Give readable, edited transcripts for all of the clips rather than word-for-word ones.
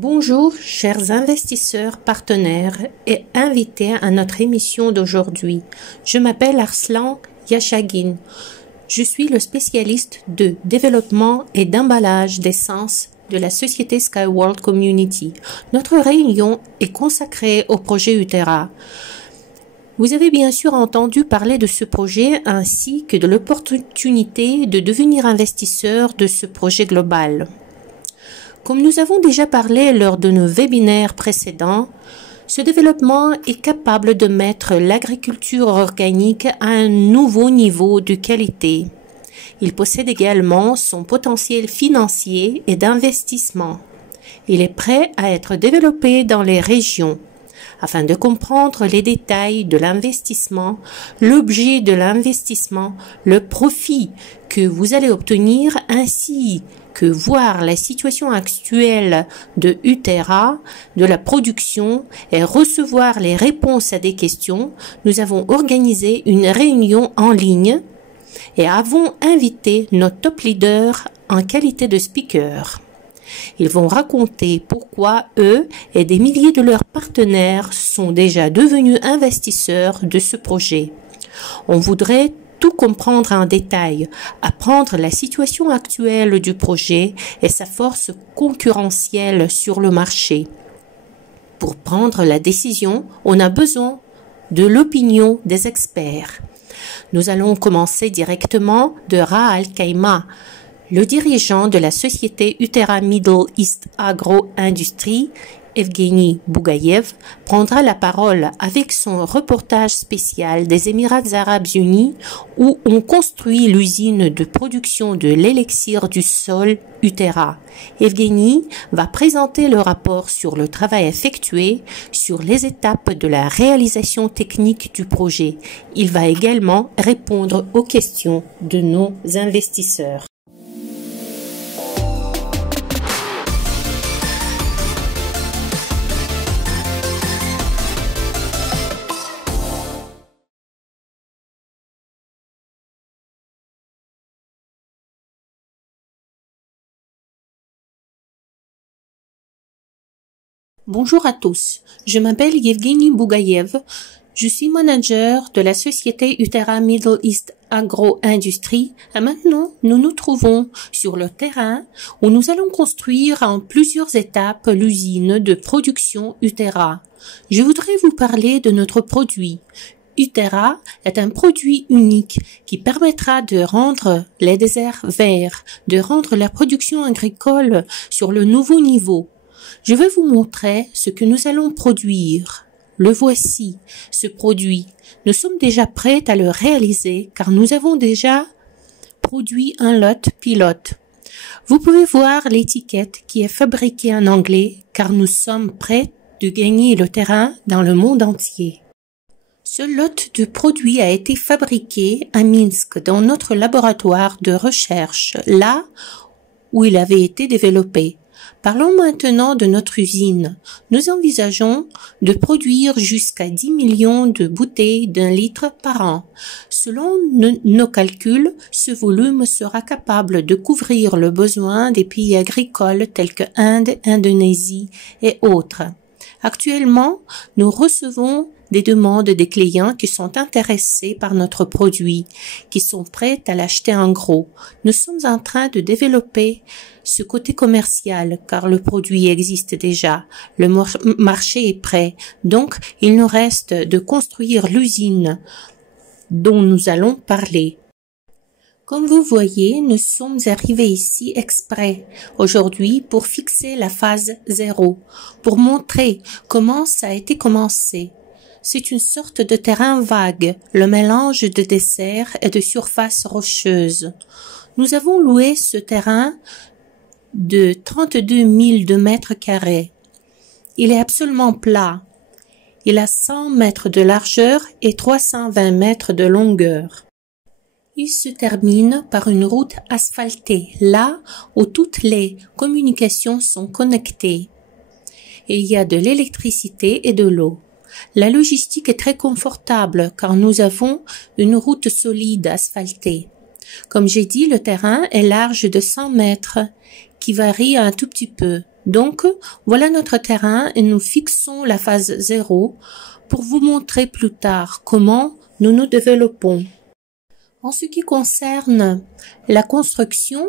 Bonjour, chers investisseurs, partenaires et invités à notre émission d'aujourd'hui. Je m'appelle Arslan Yachagin. Je suis le spécialiste de développement et d'emballage d'essence de la société Skyworld Community. Notre réunion est consacrée au projet Uterra. Vous avez bien sûr entendu parler de ce projet ainsi que de l'opportunité de devenir investisseur de ce projet global. Comme nous avons déjà parlé lors de nos webinaires précédents, ce développement est capable de mettre l'agriculture organique à un nouveau niveau de qualité. Il possède également son potentiel financier et d'investissement. Il est prêt à être développé dans les régions. Afin de comprendre les détails de l'investissement, l'objet de l'investissement, le profit que vous allez obtenir ainsi que voir la situation actuelle de Uterra, de la production et recevoir les réponses à des questions, nous avons organisé une réunion en ligne et avons invité nos top leaders en qualité de speakers. Ils vont raconter pourquoi eux et des milliers de leurs partenaires sont déjà devenus investisseurs de ce projet. On voudrait tout comprendre en détail, apprendre la situation actuelle du projet et sa force concurrentielle sur le marché. Pour prendre la décision, on a besoin de l'opinion des experts. Nous allons commencer directement de Raal Kaima, le dirigeant de la société Uterra Middle East Agro Industries, Evgeny Bougaïev, prendra la parole avec son reportage spécial des Émirats arabes unis où on construit l'usine de production de l'élixir du sol Uterra. Evgeny va présenter le rapport sur le travail effectué sur les étapes de la réalisation technique du projet. Il va également répondre aux questions de nos investisseurs. Bonjour à tous, je m'appelle Evgeny Bougaïev, je suis manager de la société Uterra Middle East Agro Industries et maintenant nous nous trouvons sur le terrain où nous allons construire en plusieurs étapes l'usine de production Uterra. Je voudrais vous parler de notre produit. Uterra est un produit unique qui permettra de rendre les déserts verts, de rendre la production agricole sur le nouveau niveau. Je vais vous montrer ce que nous allons produire. Le voici, ce produit. Nous sommes déjà prêts à le réaliser car nous avons déjà produit un lot pilote. Vous pouvez voir l'étiquette qui est fabriquée en anglais car nous sommes prêts de gagner le terrain dans le monde entier. Ce lot de produits a été fabriqué à Minsk dans notre laboratoire de recherche, là où il avait été développé. Parlons maintenant de notre usine. Nous envisageons de produire jusqu'à 10 millions de bouteilles d'1 litre par an. Selon nos calculs, ce volume sera capable de couvrir le besoin des pays agricoles tels que Inde, Indonésie et autres. Actuellement, nous recevons des demandes des clients qui sont intéressés par notre produit, qui sont prêts à l'acheter en gros. Nous sommes en train de développer ce côté commercial car le produit existe déjà. Le marché est prêt. Donc, il nous reste de construire l'usine dont nous allons parler. Comme vous voyez, nous sommes arrivés ici exprès aujourd'hui pour fixer la phase 0, pour montrer comment ça a été commencé. C'est une sorte de terrain vague, le mélange de dessert et de surface rocheuse. Nous avons loué ce terrain de 32 000 de mètres carrés. Il est absolument plat. Il a 100 mètres de largeur et 320 mètres de longueur. Il se termine par une route asphaltée, là où toutes les communications sont connectées. Et il y a de l'électricité et de l'eau. La logistique est très confortable car nous avons une route solide asphaltée. Comme j'ai dit, le terrain est large de 100 mètres qui varie un tout petit peu. Donc, voilà notre terrain et nous fixons la phase 0 pour vous montrer plus tard comment nous nous développons. En ce qui concerne la construction,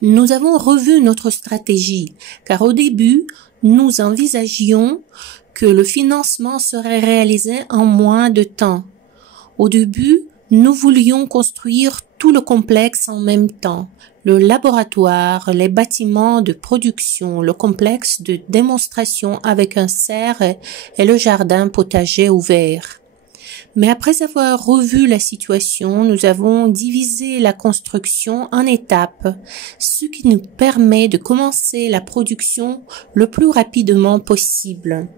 nous avons revu notre stratégie, car au début, nous envisagions que le financement serait réalisé en moins de temps. Au début, nous voulions construire tout le complexe en même temps, le laboratoire, les bâtiments de production, le complexe de démonstration avec un cerf et le jardin potager ouvert. Mais après avoir revu la situation, nous avons divisé la construction en étapes, ce qui nous permet de commencer la production le plus rapidement possible.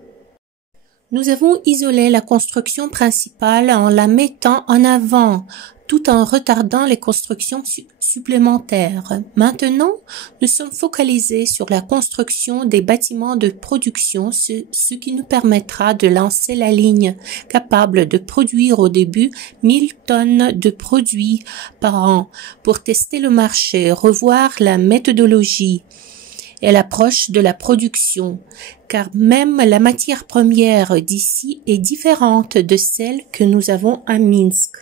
Nous avons isolé la construction principale en la mettant en avant, tout en retardant les constructions supplémentaires. Maintenant, nous sommes focalisés sur la construction des bâtiments de production, ce qui nous permettra de lancer la ligne capable de produire au début 1000 tonnes de produits par an pour tester le marché, revoir la méthodologie et l'approche de la production, car même la matière première d'ici est différente de celle que nous avons à Minsk.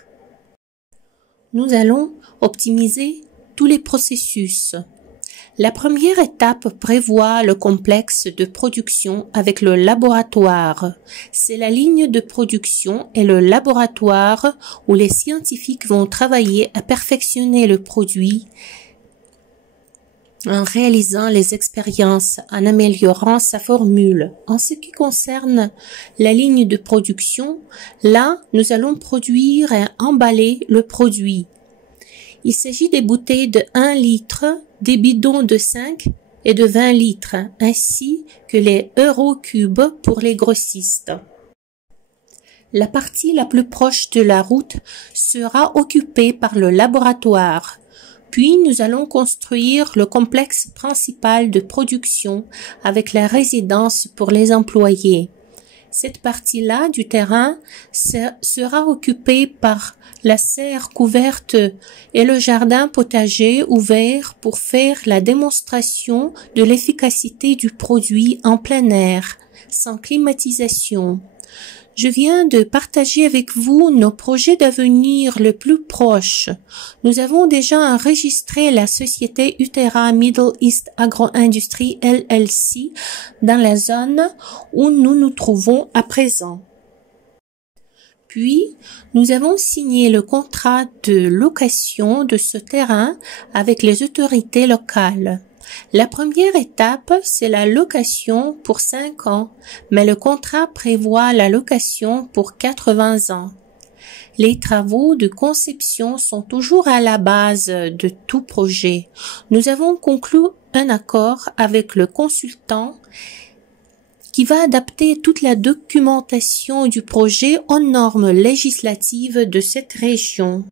Nous allons optimiser tous les processus. La première étape prévoit le complexe de production avec le laboratoire. C'est la ligne de production et le laboratoire où les scientifiques vont travailler à perfectionner le produit en réalisant les expériences, en améliorant sa formule. En ce qui concerne la ligne de production, là, nous allons produire et emballer le produit. Il s'agit des bouteilles de 1 litre, des bidons de 5 et de 20 litres, ainsi que les eurocubes pour les grossistes. La partie la plus proche de la route sera occupée par le laboratoire. Puis nous allons construire le complexe principal de production avec la résidence pour les employés. Cette partie-là du terrain sera occupée par la serre couverte et le jardin potager ouvert pour faire la démonstration de l'efficacité du produit en plein air, sans climatisation. Je viens de partager avec vous nos projets d'avenir les plus proches. Nous avons déjà enregistré la société Uterra Middle East Agro-Industrie LLC dans la zone où nous nous trouvons à présent. Puis, nous avons signé le contrat de location de ce terrain avec les autorités locales. La première étape, c'est la location pour 5 ans, mais le contrat prévoit la location pour 80 ans. Les travaux de conception sont toujours à la base de tout projet. Nous avons conclu un accord avec le consultant qui va adapter toute la documentation du projet aux normes législatives de cette région.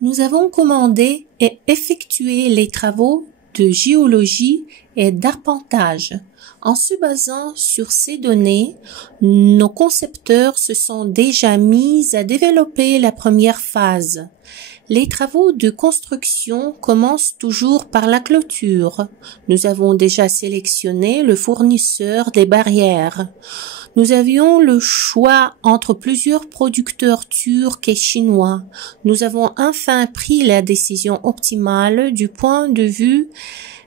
Nous avons commandé et effectué les travaux de géologie et d'arpentage. En se basant sur ces données, nos concepteurs se sont déjà mis à développer la première phase. Les travaux de construction commencent toujours par la clôture. Nous avons déjà sélectionné le fournisseur des barrières. Nous avions le choix entre plusieurs producteurs turcs et chinois. Nous avons enfin pris la décision optimale du point de vue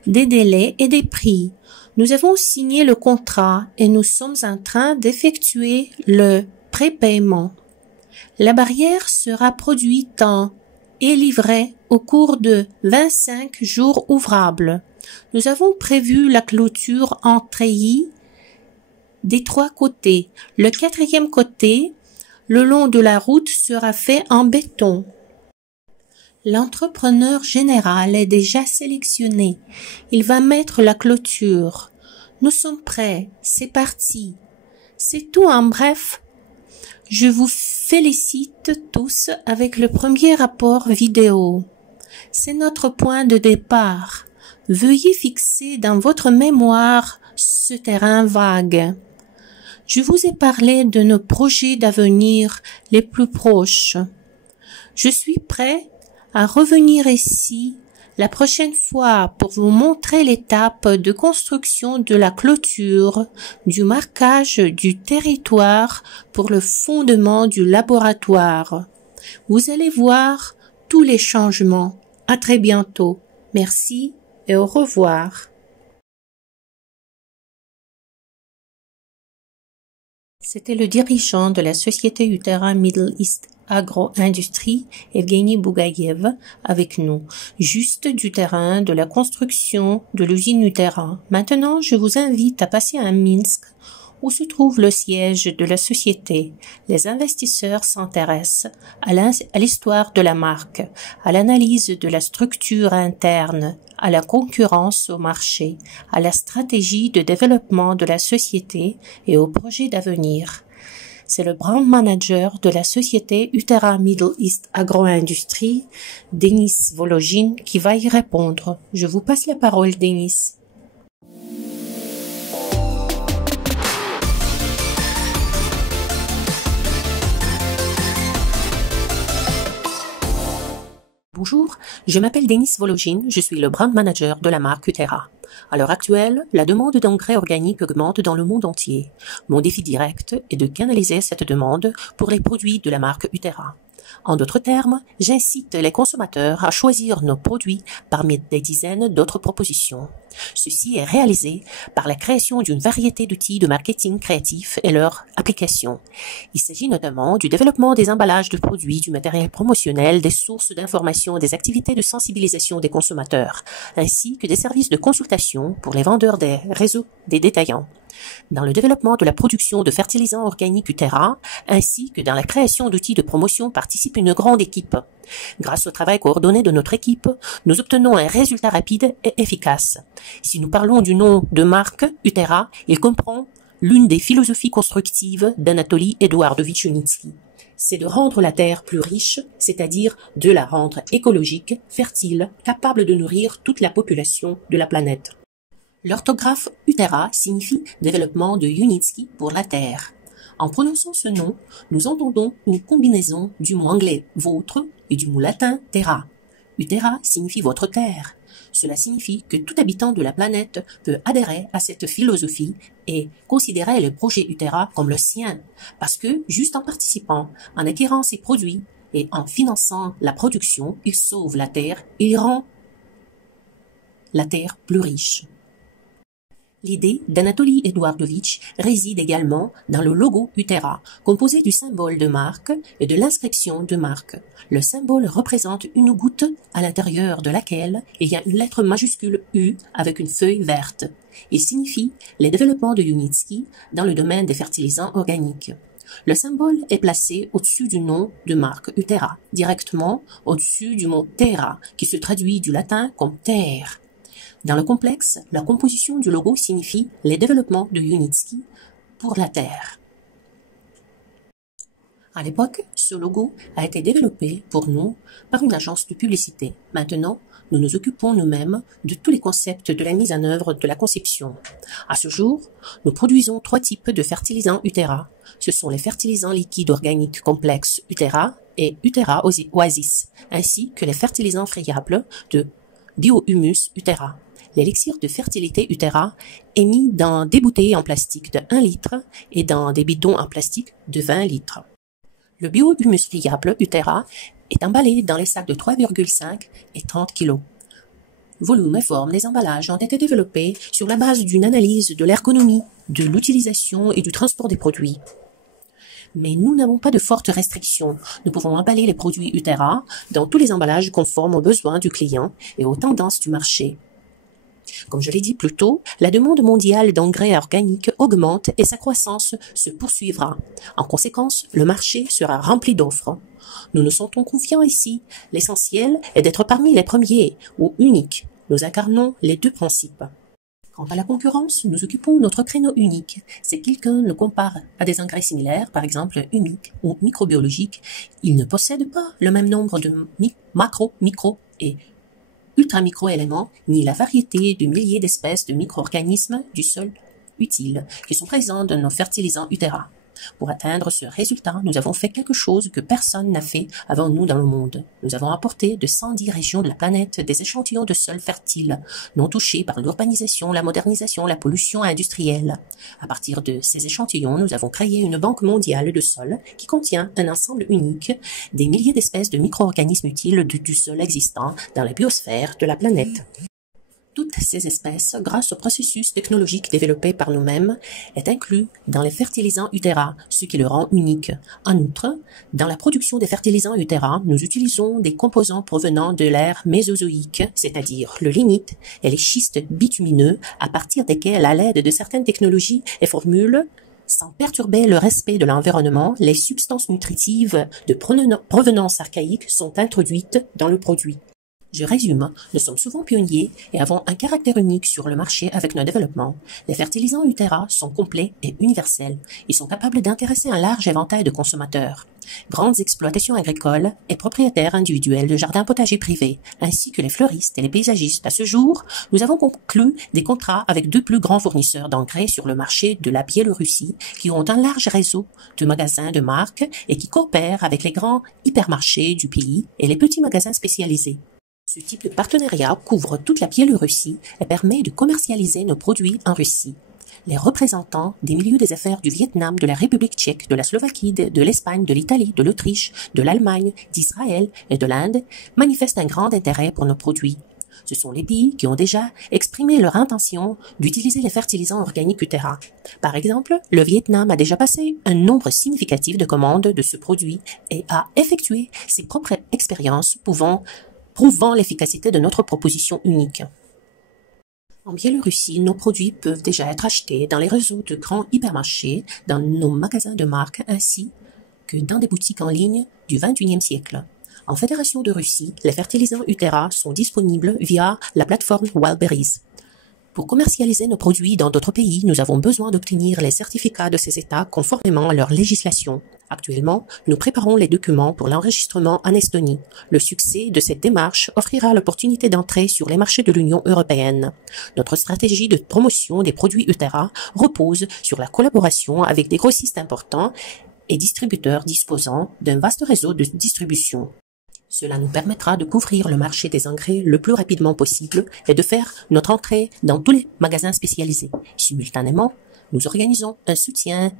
des délais et des prix. Nous avons signé le contrat et nous sommes en train d'effectuer le prépaiement. La barrière sera produite et livrée au cours de 25 jours ouvrables. Nous avons prévu la clôture en treillis des 3 côtés. Le 4e côté, le long de la route, sera fait en béton. L'entrepreneur général est déjà sélectionné. Il va mettre la clôture. Nous sommes prêts. C'est parti. C'est tout en bref. Je vous félicite tous avec le premier rapport vidéo. C'est notre point de départ. Veuillez fixer dans votre mémoire ce terrain vague. Je vous ai parlé de nos projets d'avenir les plus proches. Je suis prêt à revenir ici La prochaine fois, pour vous montrer l'étape de construction de la clôture, du marquage du territoire pour le fondement du laboratoire. Vous allez voir tous les changements. À très bientôt. Merci et au revoir. C'était le dirigeant de la société Utera Middle East Agro-Industrie, Evgeny Bougaïev, avec nous, juste du terrain de la construction de l'usine Utera. Maintenant, je vous invite à passer à Minsk, où se trouve le siège de la société. Les investisseurs s'intéressent à l'histoire de la marque, à l'analyse de la structure interne, à la concurrence au marché, à la stratégie de développement de la société et aux projets d'avenir. C'est le brand manager de la société Utera Middle East Agro-Industrie, Denis Vologin, qui va y répondre. Je vous passe la parole, Denis. Bonjour, je m'appelle Denis Vologin, je suis le brand manager de la marque Utera. À l'heure actuelle, la demande d'engrais organiques augmente dans le monde entier. Mon défi direct est de canaliser cette demande pour les produits de la marque Utera. En d'autres termes, j'incite les consommateurs à choisir nos produits parmi des dizaines d'autres propositions. Ceci est réalisé par la création d'une variété d'outils de marketing créatif et leur application. Il s'agit notamment du développement des emballages de produits, du matériel promotionnel, des sources d'information, des activités de sensibilisation des consommateurs, ainsi que des services de consultation pour les vendeurs des réseaux des détaillants. Dans le développement de la production de fertilisants organiques Utera, ainsi que dans la création d'outils de promotion participe une grande équipe. Grâce au travail coordonné de notre équipe, nous obtenons un résultat rapide et efficace. Si nous parlons du nom de marque Utera, il comprend l'une des philosophies constructives d'Anatoly Eduardovitch Unitsky. C'est de rendre la terre plus riche, c'est-à-dire de la rendre écologique, fertile, capable de nourrir toute la population de la planète. L'orthographe Utera signifie développement de Unitsky pour la Terre. En prononçant ce nom, nous entendons une combinaison du mot anglais « votre » et du mot latin « terra ». Utera signifie « votre terre ». Cela signifie que tout habitant de la planète peut adhérer à cette philosophie et considérer le projet Utera comme le sien, parce que, juste en participant, en acquérant ses produits et en finançant la production, il sauve la Terre et il rend la Terre plus riche. L'idée d'Anatoly Eduardovitch réside également dans le logo Utera, composé du symbole de marque et de l'inscription de marque. Le symbole représente une goutte à l'intérieur de laquelle il y a une lettre majuscule U avec une feuille verte. Il signifie les développements de Unitsky dans le domaine des fertilisants organiques. Le symbole est placé au-dessus du nom de marque Utera, directement au-dessus du mot terra, qui se traduit du latin comme terre. Dans le complexe, la composition du logo signifie les développements de Unitsky pour la Terre. À l'époque, ce logo a été développé pour nous par une agence de publicité. Maintenant, nous nous occupons nous-mêmes de tous les concepts de la mise en œuvre de la conception. À ce jour, nous produisons 3 types de fertilisants Utera. Ce sont les fertilisants liquides organiques complexes Utera et Utera Oasis, ainsi que les fertilisants friables de Biohumus Utera. L'élixir de fertilité Utera est mis dans des bouteilles en plastique de 1 litre et dans des bidons en plastique de 20 litres. Le biohumus friable Utera est emballé dans les sacs de 3,5 et 30 kg. Volume et forme des emballages ont été développés sur la base d'une analyse de l'ergonomie, de l'utilisation et du transport des produits. Mais nous n'avons pas de fortes restrictions. Nous pouvons emballer les produits Utera dans tous les emballages conformes aux besoins du client et aux tendances du marché. Comme je l'ai dit plus tôt, la demande mondiale d'engrais organiques augmente et sa croissance se poursuivra. En conséquence, le marché sera rempli d'offres. Nous nous sentons confiants ici. L'essentiel est d'être parmi les premiers ou uniques. Nous incarnons les 2 principes. Quant à la concurrence, nous occupons notre créneau unique. Si quelqu'un nous compare à des engrais similaires, par exemple humiques ou microbiologiques, ils ne possèdent pas le même nombre de macro, micro et ultra-micro-éléments, ni la variété de milliers d'espèces de micro-organismes du sol utiles qui sont présents dans nos fertilisants Utera. Pour atteindre ce résultat, nous avons fait quelque chose que personne n'a fait avant nous dans le monde. Nous avons apporté de 110 régions de la planète des échantillons de sols fertiles, non touchés par l'urbanisation, la modernisation, la pollution industrielle. À partir de ces échantillons, nous avons créé une banque mondiale de sols qui contient un ensemble unique des milliers d'espèces de micro-organismes utiles du sol existant dans la biosphère de la planète. Toutes ces espèces, grâce au processus technologique développé par nous-mêmes, est inclus dans les fertilisants UTERA, ce qui le rend unique. En outre, dans la production des fertilisants UTERA, nous utilisons des composants provenant de l'ère mésozoïque, c'est-à-dire le lignite et les schistes bitumineux, à partir desquels, à l'aide de certaines technologies et formules, sans perturber le respect de l'environnement, les substances nutritives de provenance archaïque sont introduites dans le produit. Je résume, nous sommes souvent pionniers et avons un caractère unique sur le marché avec nos développements. Les fertilisants UTERA sont complets et universels. Ils sont capables d'intéresser un large éventail de consommateurs. Grandes exploitations agricoles et propriétaires individuels de jardins potagers privés, ainsi que les fleuristes et les paysagistes. À ce jour, nous avons conclu des contrats avec 2 plus grands fournisseurs d'engrais sur le marché de la Biélorussie, qui ont un large réseau de magasins de marque et qui coopèrent avec les grands hypermarchés du pays et les petits magasins spécialisés. Ce type de partenariat couvre toute la Biélorussie et permet de commercialiser nos produits en Russie. Les représentants des milieux des affaires du Vietnam, de la République tchèque, de la Slovaquie, de l'Espagne, de l'Italie, de l'Autriche, de l'Allemagne, d'Israël et de l'Inde manifestent un grand intérêt pour nos produits. Ce sont les pays qui ont déjà exprimé leur intention d'utiliser les fertilisants organiques UTERA. Par exemple, le Vietnam a déjà passé un nombre significatif de commandes de ce produit et a effectué ses propres expériences prouvant l'efficacité de notre proposition unique. En Biélorussie, nos produits peuvent déjà être achetés dans les réseaux de grands hypermarchés, dans nos magasins de marque ainsi que dans des boutiques en ligne du XXIe siècle. En Fédération de Russie, les fertilisants UTERA sont disponibles via la plateforme Wildberries. Pour commercialiser nos produits dans d'autres pays, nous avons besoin d'obtenir les certificats de ces États conformément à leur législation. Actuellement, nous préparons les documents pour l'enregistrement en Estonie. Le succès de cette démarche offrira l'opportunité d'entrer sur les marchés de l'Union européenne. Notre stratégie de promotion des produits UTERA repose sur la collaboration avec des grossistes importants et distributeurs disposant d'un vaste réseau de distribution. Cela nous permettra de couvrir le marché des engrais le plus rapidement possible et de faire notre entrée dans tous les magasins spécialisés. Simultanément, nous organisons un soutien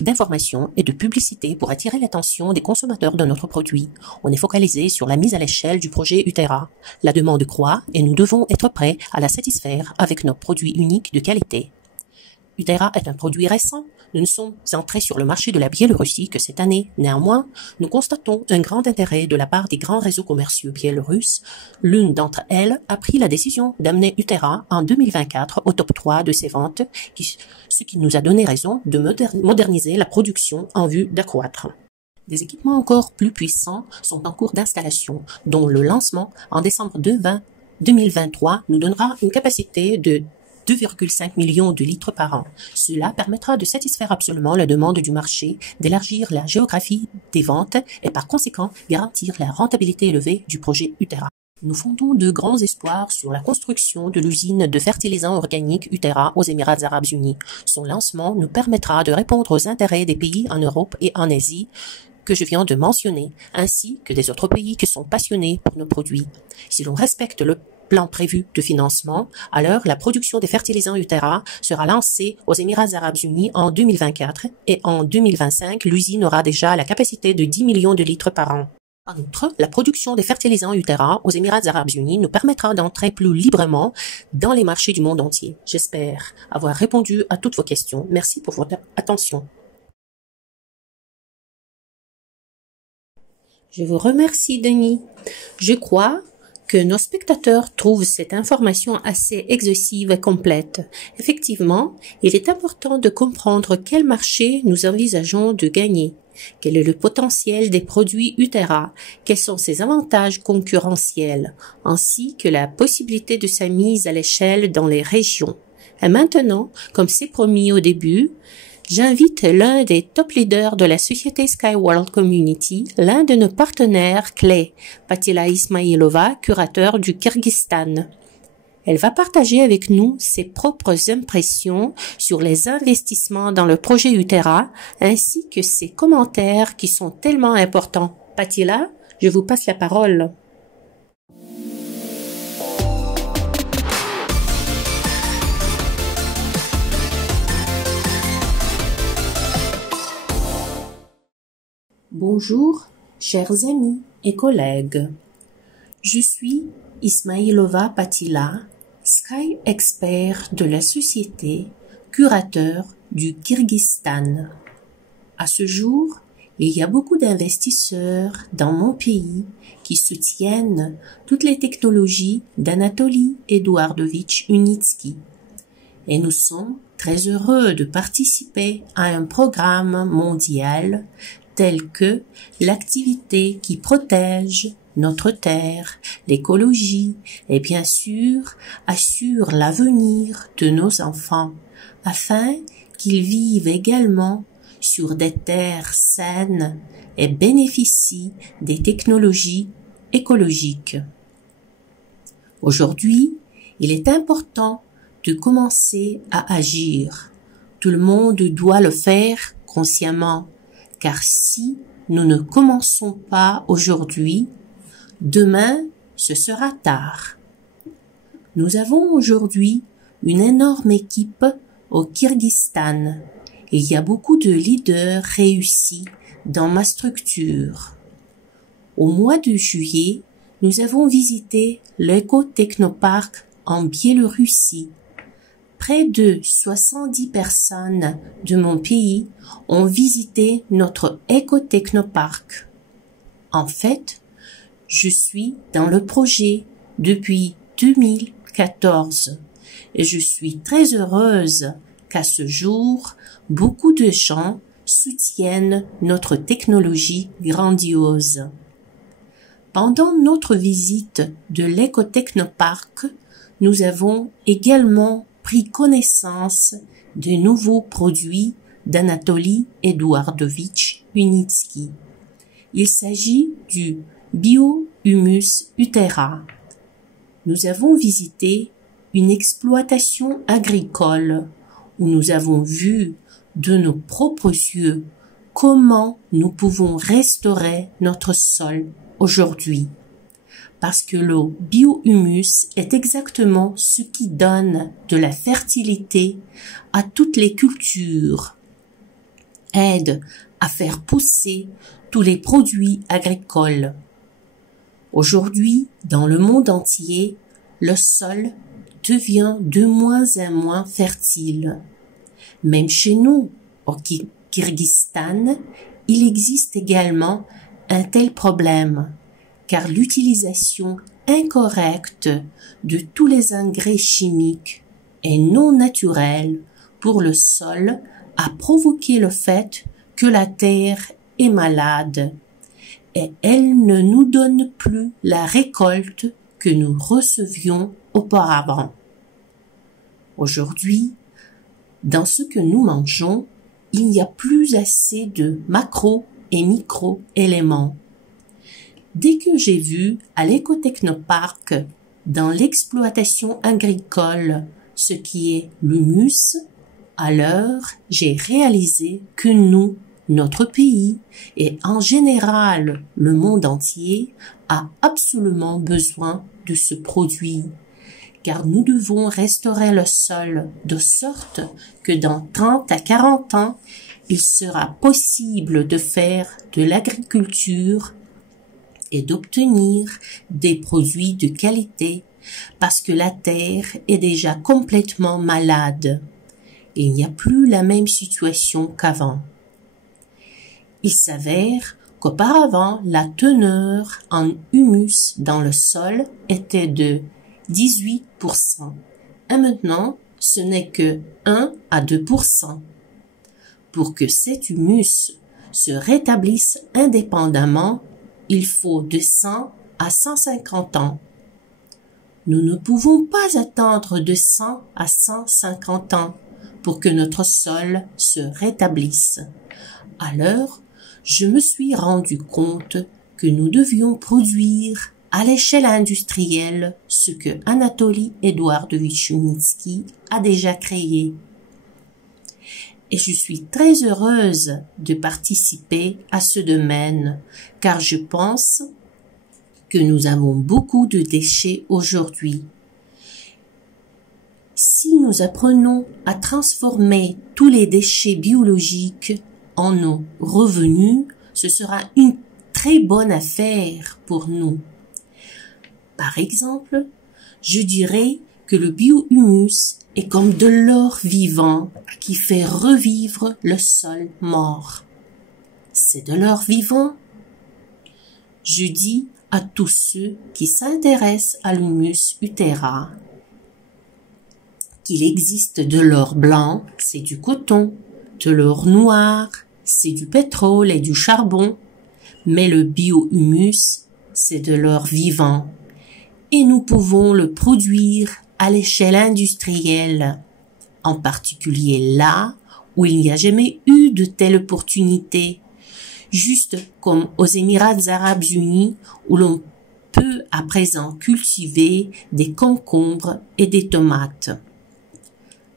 d'information et de publicité pour attirer l'attention des consommateurs de notre produit. On est focalisé sur la mise à l'échelle du projet UTERA. La demande croît et nous devons être prêts à la satisfaire avec nos produits uniques de qualité. UTERA est un produit récent. Nous ne sommes entrés sur le marché de la Biélorussie que cette année. Néanmoins, nous constatons un grand intérêt de la part des grands réseaux commerciaux biélorusses. L'une d'entre elles a pris la décision d'amener UTERA en 2024 au top 3 de ses ventes, ce qui nous a donné raison de moderniser la production en vue d'accroître. Des équipements encore plus puissants sont en cours d'installation, dont le lancement en décembre 2023 nous donnera une capacité de 2,5 millions de litres par an. Cela permettra de satisfaire absolument la demande du marché, d'élargir la géographie des ventes et par conséquent garantir la rentabilité élevée du projet UTERA. Nous fondons de grands espoirs sur la construction de l'usine de fertilisants organiques UTERA aux Émirats arabes unis. Son lancement nous permettra de répondre aux intérêts des pays en Europe et en Asie que je viens de mentionner, ainsi que des autres pays qui sont passionnés pour nos produits. Si l'on respecte le plan prévu de financement, alors la production des fertilisants UTERA sera lancée aux Émirats arabes unis en 2024 et en 2025, l'usine aura déjà la capacité de 10 millions de litres par an. En outre, la production des fertilisants UTERA aux Émirats arabes unis nous permettra d'entrer plus librement dans les marchés du monde entier. J'espère avoir répondu à toutes vos questions. Merci pour votre attention. Je vous remercie, Denis. Je crois que nos spectateurs trouvent cette information assez exhaustive et complète. Effectivement, il est important de comprendre quel marché nous envisageons de gagner. Quel est le potentiel des produits UTERA? Quels sont ses avantages concurrentiels? Ainsi que la possibilité de sa mise à l'échelle dans les régions. Et maintenant, comme c'est promis au début, j'invite l'un des top leaders de la société Skyworld Community, l'un de nos partenaires clés, Patila Ismailova, curateur du Kyrgyzstan. Elle va partager avec nous ses propres impressions sur les investissements dans le projet Utera, ainsi que ses commentaires qui sont tellement importants. Patila, je vous passe la parole. Bonjour, chers amis et collègues. Je suis Ismailova Patila, Sky Expert de la société, curateur du Kyrgyzstan. À ce jour, il y a beaucoup d'investisseurs dans mon pays qui soutiennent toutes les technologies d'Anatoly Eduardovitch Unitsky. Et nous sommes très heureux de participer à un programme mondial tel que l'activité qui protège notre terre, l'écologie et bien sûr assure l'avenir de nos enfants afin qu'ils vivent également sur des terres saines et bénéficient des technologies écologiques. Aujourd'hui, il est important de commencer à agir. Tout le monde doit le faire consciemment, car si nous ne commençons pas aujourd'hui, demain, ce sera tard. Nous avons aujourd'hui une énorme équipe au Kyrgyzstan. Il y a beaucoup de leaders réussis dans ma structure. Au mois de juillet, nous avons visité l'éco-technoparc en Biélorussie. Près de 70 personnes de mon pays ont visité notre éco-technoparc. En fait, je suis dans le projet depuis 2014 et je suis très heureuse qu'à ce jour, beaucoup de gens soutiennent notre technologie grandiose. Pendant notre visite de l'éco-technoparc, nous avons également pris connaissance de nouveaux produits d'Anatoly Eduardovitch Unitsky. Il s'agit du Biohumus Utera. Nous avons visité une exploitation agricole où nous avons vu de nos propres yeux comment nous pouvons restaurer notre sol aujourd'hui. Parce que le biohumus est exactement ce qui donne de la fertilité à toutes les cultures, aide à faire pousser tous les produits agricoles. Aujourd'hui, dans le monde entier, le sol devient de moins en moins fertile. Même chez nous, au Kyrgyzstan, il existe également un tel problème, car l'utilisation incorrecte de tous les engrais chimiques et non naturels pour le sol a provoqué le fait que la terre est malade et elle ne nous donne plus la récolte que nous recevions auparavant. Aujourd'hui, dans ce que nous mangeons, il n'y a plus assez de macro et micro-éléments. Dès que j'ai vu à l'éco-technoparc, dans l'exploitation agricole, ce qui est l'humus, alors j'ai réalisé que nous, notre pays et en général le monde entier a absolument besoin de ce produit, car nous devons restaurer le sol de sorte que dans 30 à 40 ans, il sera possible de faire de l'agriculture et d'obtenir des produits de qualité parce que la terre est déjà complètement malade. Il n'y a plus la même situation qu'avant. Il s'avère qu'auparavant, la teneur en humus dans le sol était de 18%. Et maintenant, ce n'est que 1 à 2%. Pour que cet humus se rétablisse indépendamment, il faut de 100 à 150 ans. Nous ne pouvons pas attendre de 100 à 150 ans pour que notre sol se rétablisse. Alors, je me suis rendu compte que nous devions produire à l'échelle industrielle ce que Anatoly Eduardovitch Chmelnytsky a déjà créé. Et je suis très heureuse de participer à ce domaine, car je pense que nous avons beaucoup de déchets aujourd'hui. Si nous apprenons à transformer tous les déchets biologiques en nos revenus, ce sera une très bonne affaire pour nous. Par exemple, je dirais que le biohumus est comme de l'or vivant qui fait revivre le sol mort. C'est de l'or vivant. Je dis à tous ceux qui s'intéressent à l'humus utera qu'il existe de l'or blanc, c'est du coton, de l'or noir, c'est du pétrole et du charbon, mais le biohumus, c'est de l'or vivant. Et nous pouvons le produire à l'échelle industrielle, en particulier là où il n'y a jamais eu de telle opportunité, juste comme aux Émirats arabes unis où l'on peut à présent cultiver des concombres et des tomates.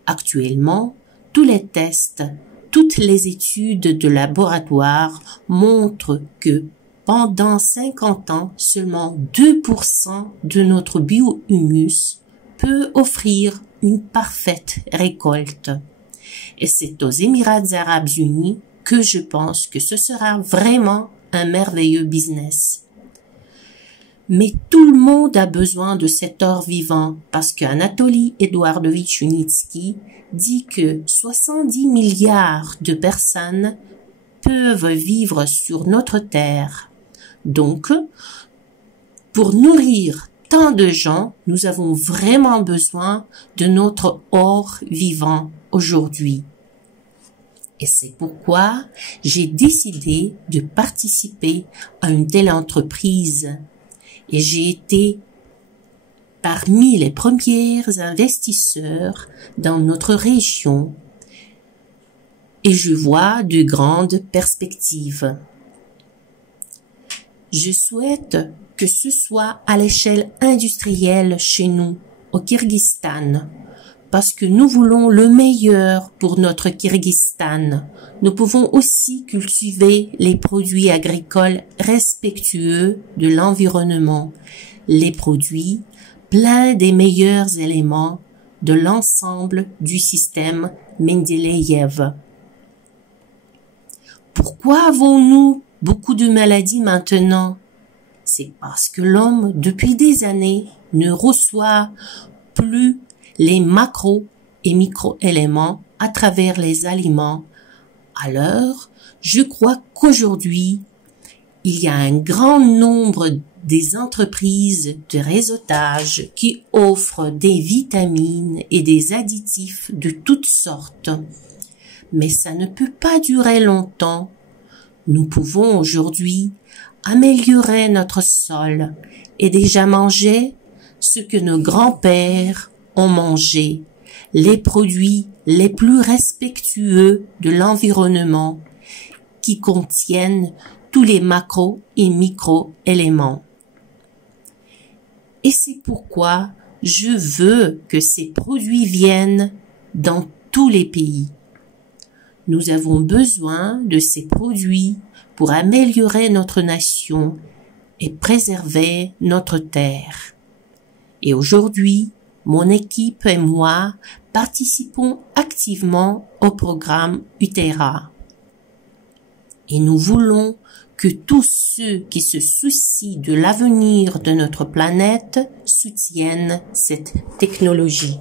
Actuellement, tous les tests, toutes les études de laboratoire montrent que pendant 50 ans, seulement 2% de notre biohumus peut offrir une parfaite récolte. Et c'est aux Émirats arabes unis que je pense que ce sera vraiment un merveilleux business. Mais tout le monde a besoin de cet or vivant parce qu'Anatoly Eduardovitch Chmelnytsky dit que 70 milliards de personnes peuvent vivre sur notre terre. Donc, pour nourrir tant de gens, nous avons vraiment besoin de notre or vivant aujourd'hui. Et c'est pourquoi j'ai décidé de participer à une telle entreprise. Et j'ai été parmi les premiers investisseurs dans notre région et je vois de grandes perspectives. Je souhaite que ce soit à l'échelle industrielle chez nous, au Kirghizstan, parce que nous voulons le meilleur pour notre Kirghizstan. Nous pouvons aussi cultiver les produits agricoles respectueux de l'environnement, les produits pleins des meilleurs éléments de l'ensemble du système Mendeleïev. Pourquoi avons-nous beaucoup de maladies maintenant? C'est parce que l'homme, depuis des années, ne reçoit plus les macro- et micro-éléments à travers les aliments. Alors, je crois qu'aujourd'hui, il y a un grand nombre des entreprises de réseautage qui offrent des vitamines et des additifs de toutes sortes. Mais ça ne peut pas durer longtemps. Nous pouvons aujourd'hui améliorer notre sol et déjà manger ce que nos grands-pères ont mangé, les produits les plus respectueux de l'environnement qui contiennent tous les macro- et micro-éléments. Et c'est pourquoi je veux que ces produits viennent dans tous les pays. Nous avons besoin de ces produits pour améliorer notre nation et préserver notre terre. Et aujourd'hui, mon équipe et moi participons activement au programme Utera. Et nous voulons que tous ceux qui se soucient de l'avenir de notre planète soutiennent cette technologie.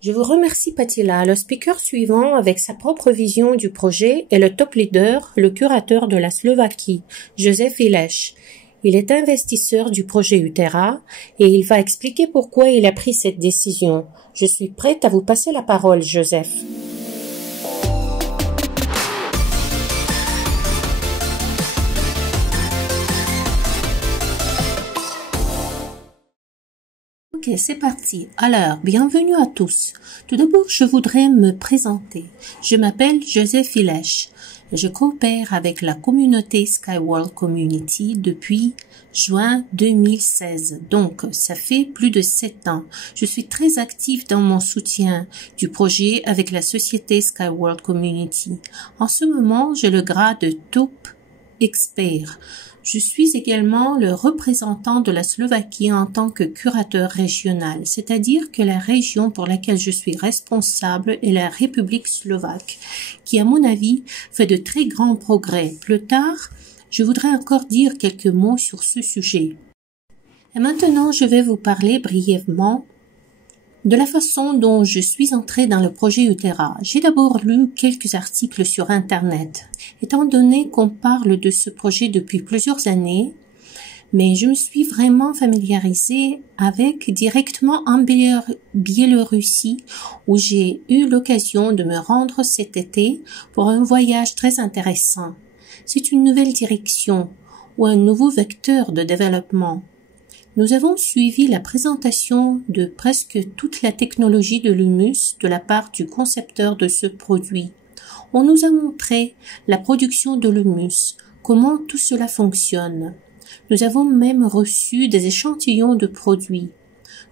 Je vous remercie Patila. Le speaker suivant, avec sa propre vision du projet, est le top leader, le curateur de la Slovaquie, Josef Ileš. Il est investisseur du projet Utera et il va expliquer pourquoi il a pris cette décision. Je suis prête à vous passer la parole, Joseph. Ok, c'est parti. Alors, bienvenue à tous. Tout d'abord, je voudrais me présenter. Je m'appelle Josef Ileš Je coopère avec la communauté Skyworld Community depuis juin 2016, donc ça fait plus de 7 ans. Je suis très active dans mon soutien du projet avec la société Skyworld Community. En ce moment, j'ai le grade de Top Expert. Je suis également le représentant de la Slovaquie en tant que curateur régional, c'est-à-dire que la région pour laquelle je suis responsable est la République slovaque, qui à mon avis fait de très grands progrès. Plus tard, je voudrais encore dire quelques mots sur ce sujet. Et maintenant, je vais vous parler brièvement de la façon dont je suis entrée dans le projet Utera. J'ai d'abord lu quelques articles sur Internet. Étant donné qu'on parle de ce projet depuis plusieurs années, mais je me suis vraiment familiarisée avec directement en Biélorussie, où j'ai eu l'occasion de me rendre cet été pour un voyage très intéressant. C'est une nouvelle direction ou un nouveau vecteur de développement. Nous avons suivi la présentation de presque toute la technologie de l'humus de la part du concepteur de ce produit. On nous a montré la production de l'humus, comment tout cela fonctionne. Nous avons même reçu des échantillons de produits.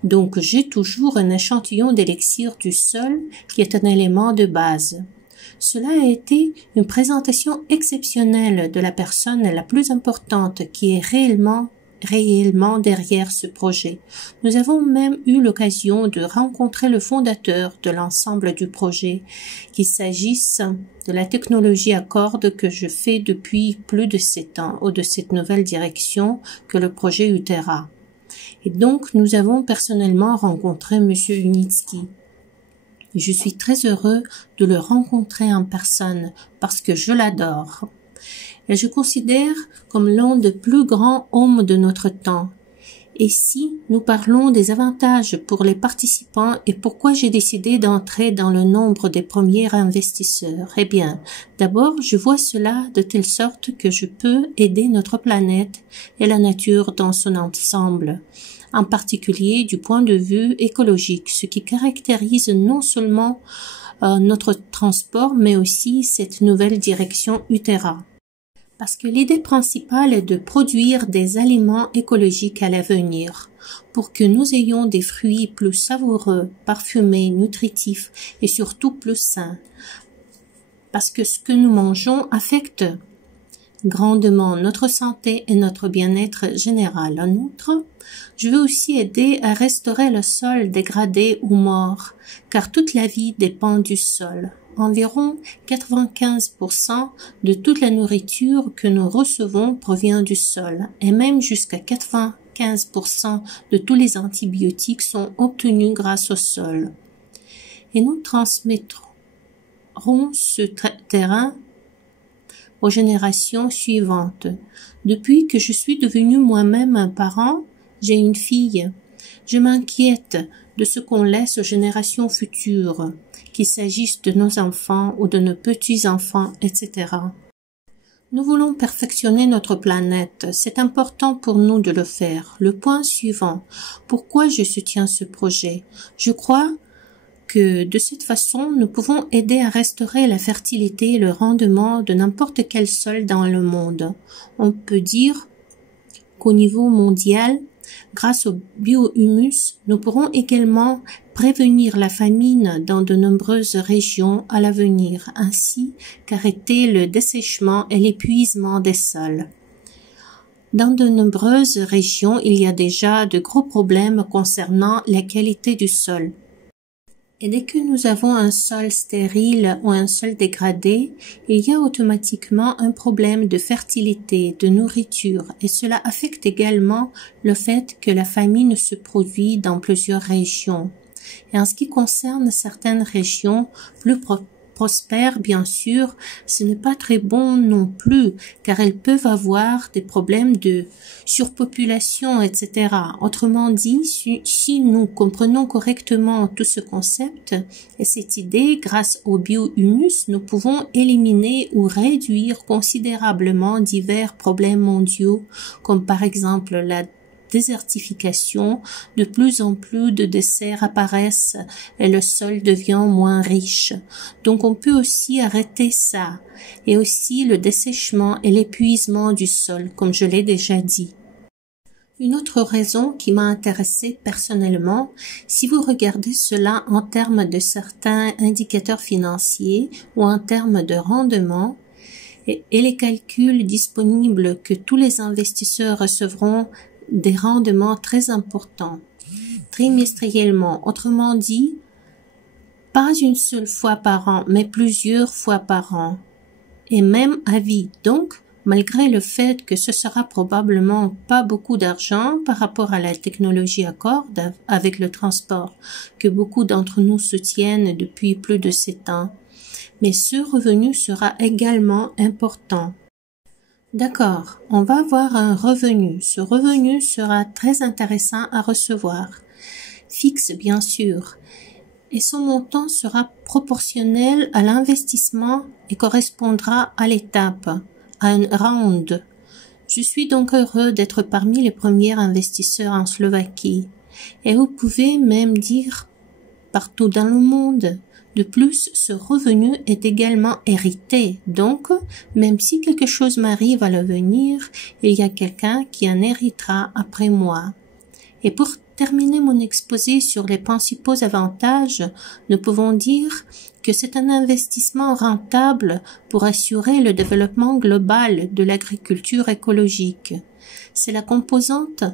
Donc j'ai toujours un échantillon d'élixir du sol qui est un élément de base. Cela a été une présentation exceptionnelle de la personne la plus importante qui est réellement derrière ce projet. Nous avons même eu l'occasion de rencontrer le fondateur de l'ensemble du projet, qu'il s'agisse de la technologie à cordes que je fais depuis plus de 7 ans ou de cette nouvelle direction que le projet Utera. Et donc, nous avons personnellement rencontré Monsieur Unitsky. Je suis très heureux de le rencontrer en personne parce que je l'adore. Et je considère comme l'un des plus grands hommes de notre temps. Et si nous parlons des avantages pour les participants et pourquoi j'ai décidé d'entrer dans le nombre des premiers investisseurs, eh bien, d'abord, je vois cela de telle sorte que je peux aider notre planète et la nature dans son ensemble, en particulier du point de vue écologique, ce qui caractérise non seulement notre transport, mais aussi cette nouvelle direction Utera. Parce que l'idée principale est de produire des aliments écologiques à l'avenir, pour que nous ayons des fruits plus savoureux, parfumés, nutritifs et surtout plus sains. Parce que ce que nous mangeons affecte grandement notre santé et notre bien-être général. En outre, je veux aussi aider à restaurer le sol dégradé ou mort, car toute la vie dépend du sol. Environ 95% de toute la nourriture que nous recevons provient du sol, et même jusqu'à 95% de tous les antibiotiques sont obtenus grâce au sol. Et nous transmettrons ce terrain aux générations suivantes. Depuis que je suis devenu moi-même un parent, j'ai une fille. Je m'inquiète de ce qu'on laisse aux générations futures, qu'il s'agisse de nos enfants ou de nos petits-enfants, etc. Nous voulons perfectionner notre planète. C'est important pour nous de le faire. Le point suivant. Pourquoi je soutiens ce projet? Je crois que de cette façon, nous pouvons aider à restaurer la fertilité et le rendement de n'importe quel sol dans le monde. On peut dire qu'au niveau mondial, grâce au biohumus, nous pourrons également prévenir la famine dans de nombreuses régions à l'avenir, ainsi qu'arrêter le dessèchement et l'épuisement des sols. Dans de nombreuses régions, il y a déjà de gros problèmes concernant la qualité du sol. Et dès que nous avons un sol stérile ou un sol dégradé, il y a automatiquement un problème de fertilité, de nourriture, et cela affecte également le fait que la famine se produit dans plusieurs régions. Et en ce qui concerne certaines régions plus prospères, bien sûr, ce n'est pas très bon non plus, car elles peuvent avoir des problèmes de surpopulation, etc. Autrement dit, si nous comprenons correctement tout ce concept et cette idée, grâce au biohumus, nous pouvons éliminer ou réduire considérablement divers problèmes mondiaux, comme par exemple la désertification, de plus en plus de déserts apparaissent et le sol devient moins riche. Donc on peut aussi arrêter ça, et aussi le dessèchement et l'épuisement du sol, comme je l'ai déjà dit. Une autre raison qui m'a intéressée personnellement, si vous regardez cela en termes de certains indicateurs financiers ou en termes de rendement, et les calculs disponibles que tous les investisseurs recevront des rendements très importants, trimestriellement, autrement dit, pas une seule fois par an, mais plusieurs fois par an, et même à vie. Donc, malgré le fait que ce sera probablement pas beaucoup d'argent par rapport à la technologie à cordes avec le transport que beaucoup d'entre nous soutiennent depuis plus de 7 ans, mais ce revenu sera également important. D'accord, on va avoir un revenu. Ce revenu sera très intéressant à recevoir. Fixe, bien sûr. Et son montant sera proportionnel à l'investissement et correspondra à l'étape, à un round. Je suis donc heureux d'être parmi les premiers investisseurs en Slovaquie. Et vous pouvez même dire partout dans le monde. De plus, ce revenu est également hérité. Donc, même si quelque chose m'arrive à l'avenir, il y a quelqu'un qui en héritera après moi. Et pour terminer mon exposé sur les principaux avantages, nous pouvons dire que c'est un investissement rentable pour assurer le développement global de l'agriculture écologique. C'est la composante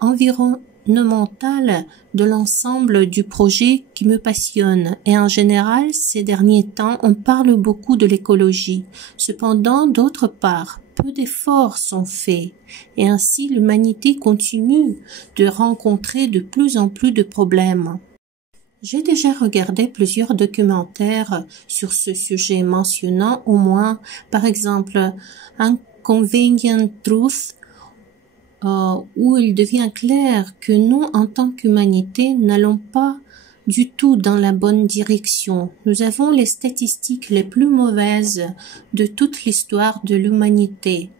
environnementale de l'ensemble du projet qui me passionne, et en général, ces derniers temps, on parle beaucoup de l'écologie. Cependant, d'autre part, peu d'efforts sont faits, et ainsi l'humanité continue de rencontrer de plus en plus de problèmes. J'ai déjà regardé plusieurs documentaires sur ce sujet mentionnant au moins, par exemple, Inconvenient Truth, où il devient clair que nous, en tant qu'humanité, n'allons pas du tout dans la bonne direction. Nous avons les statistiques les plus mauvaises de toute l'histoire de l'humanité.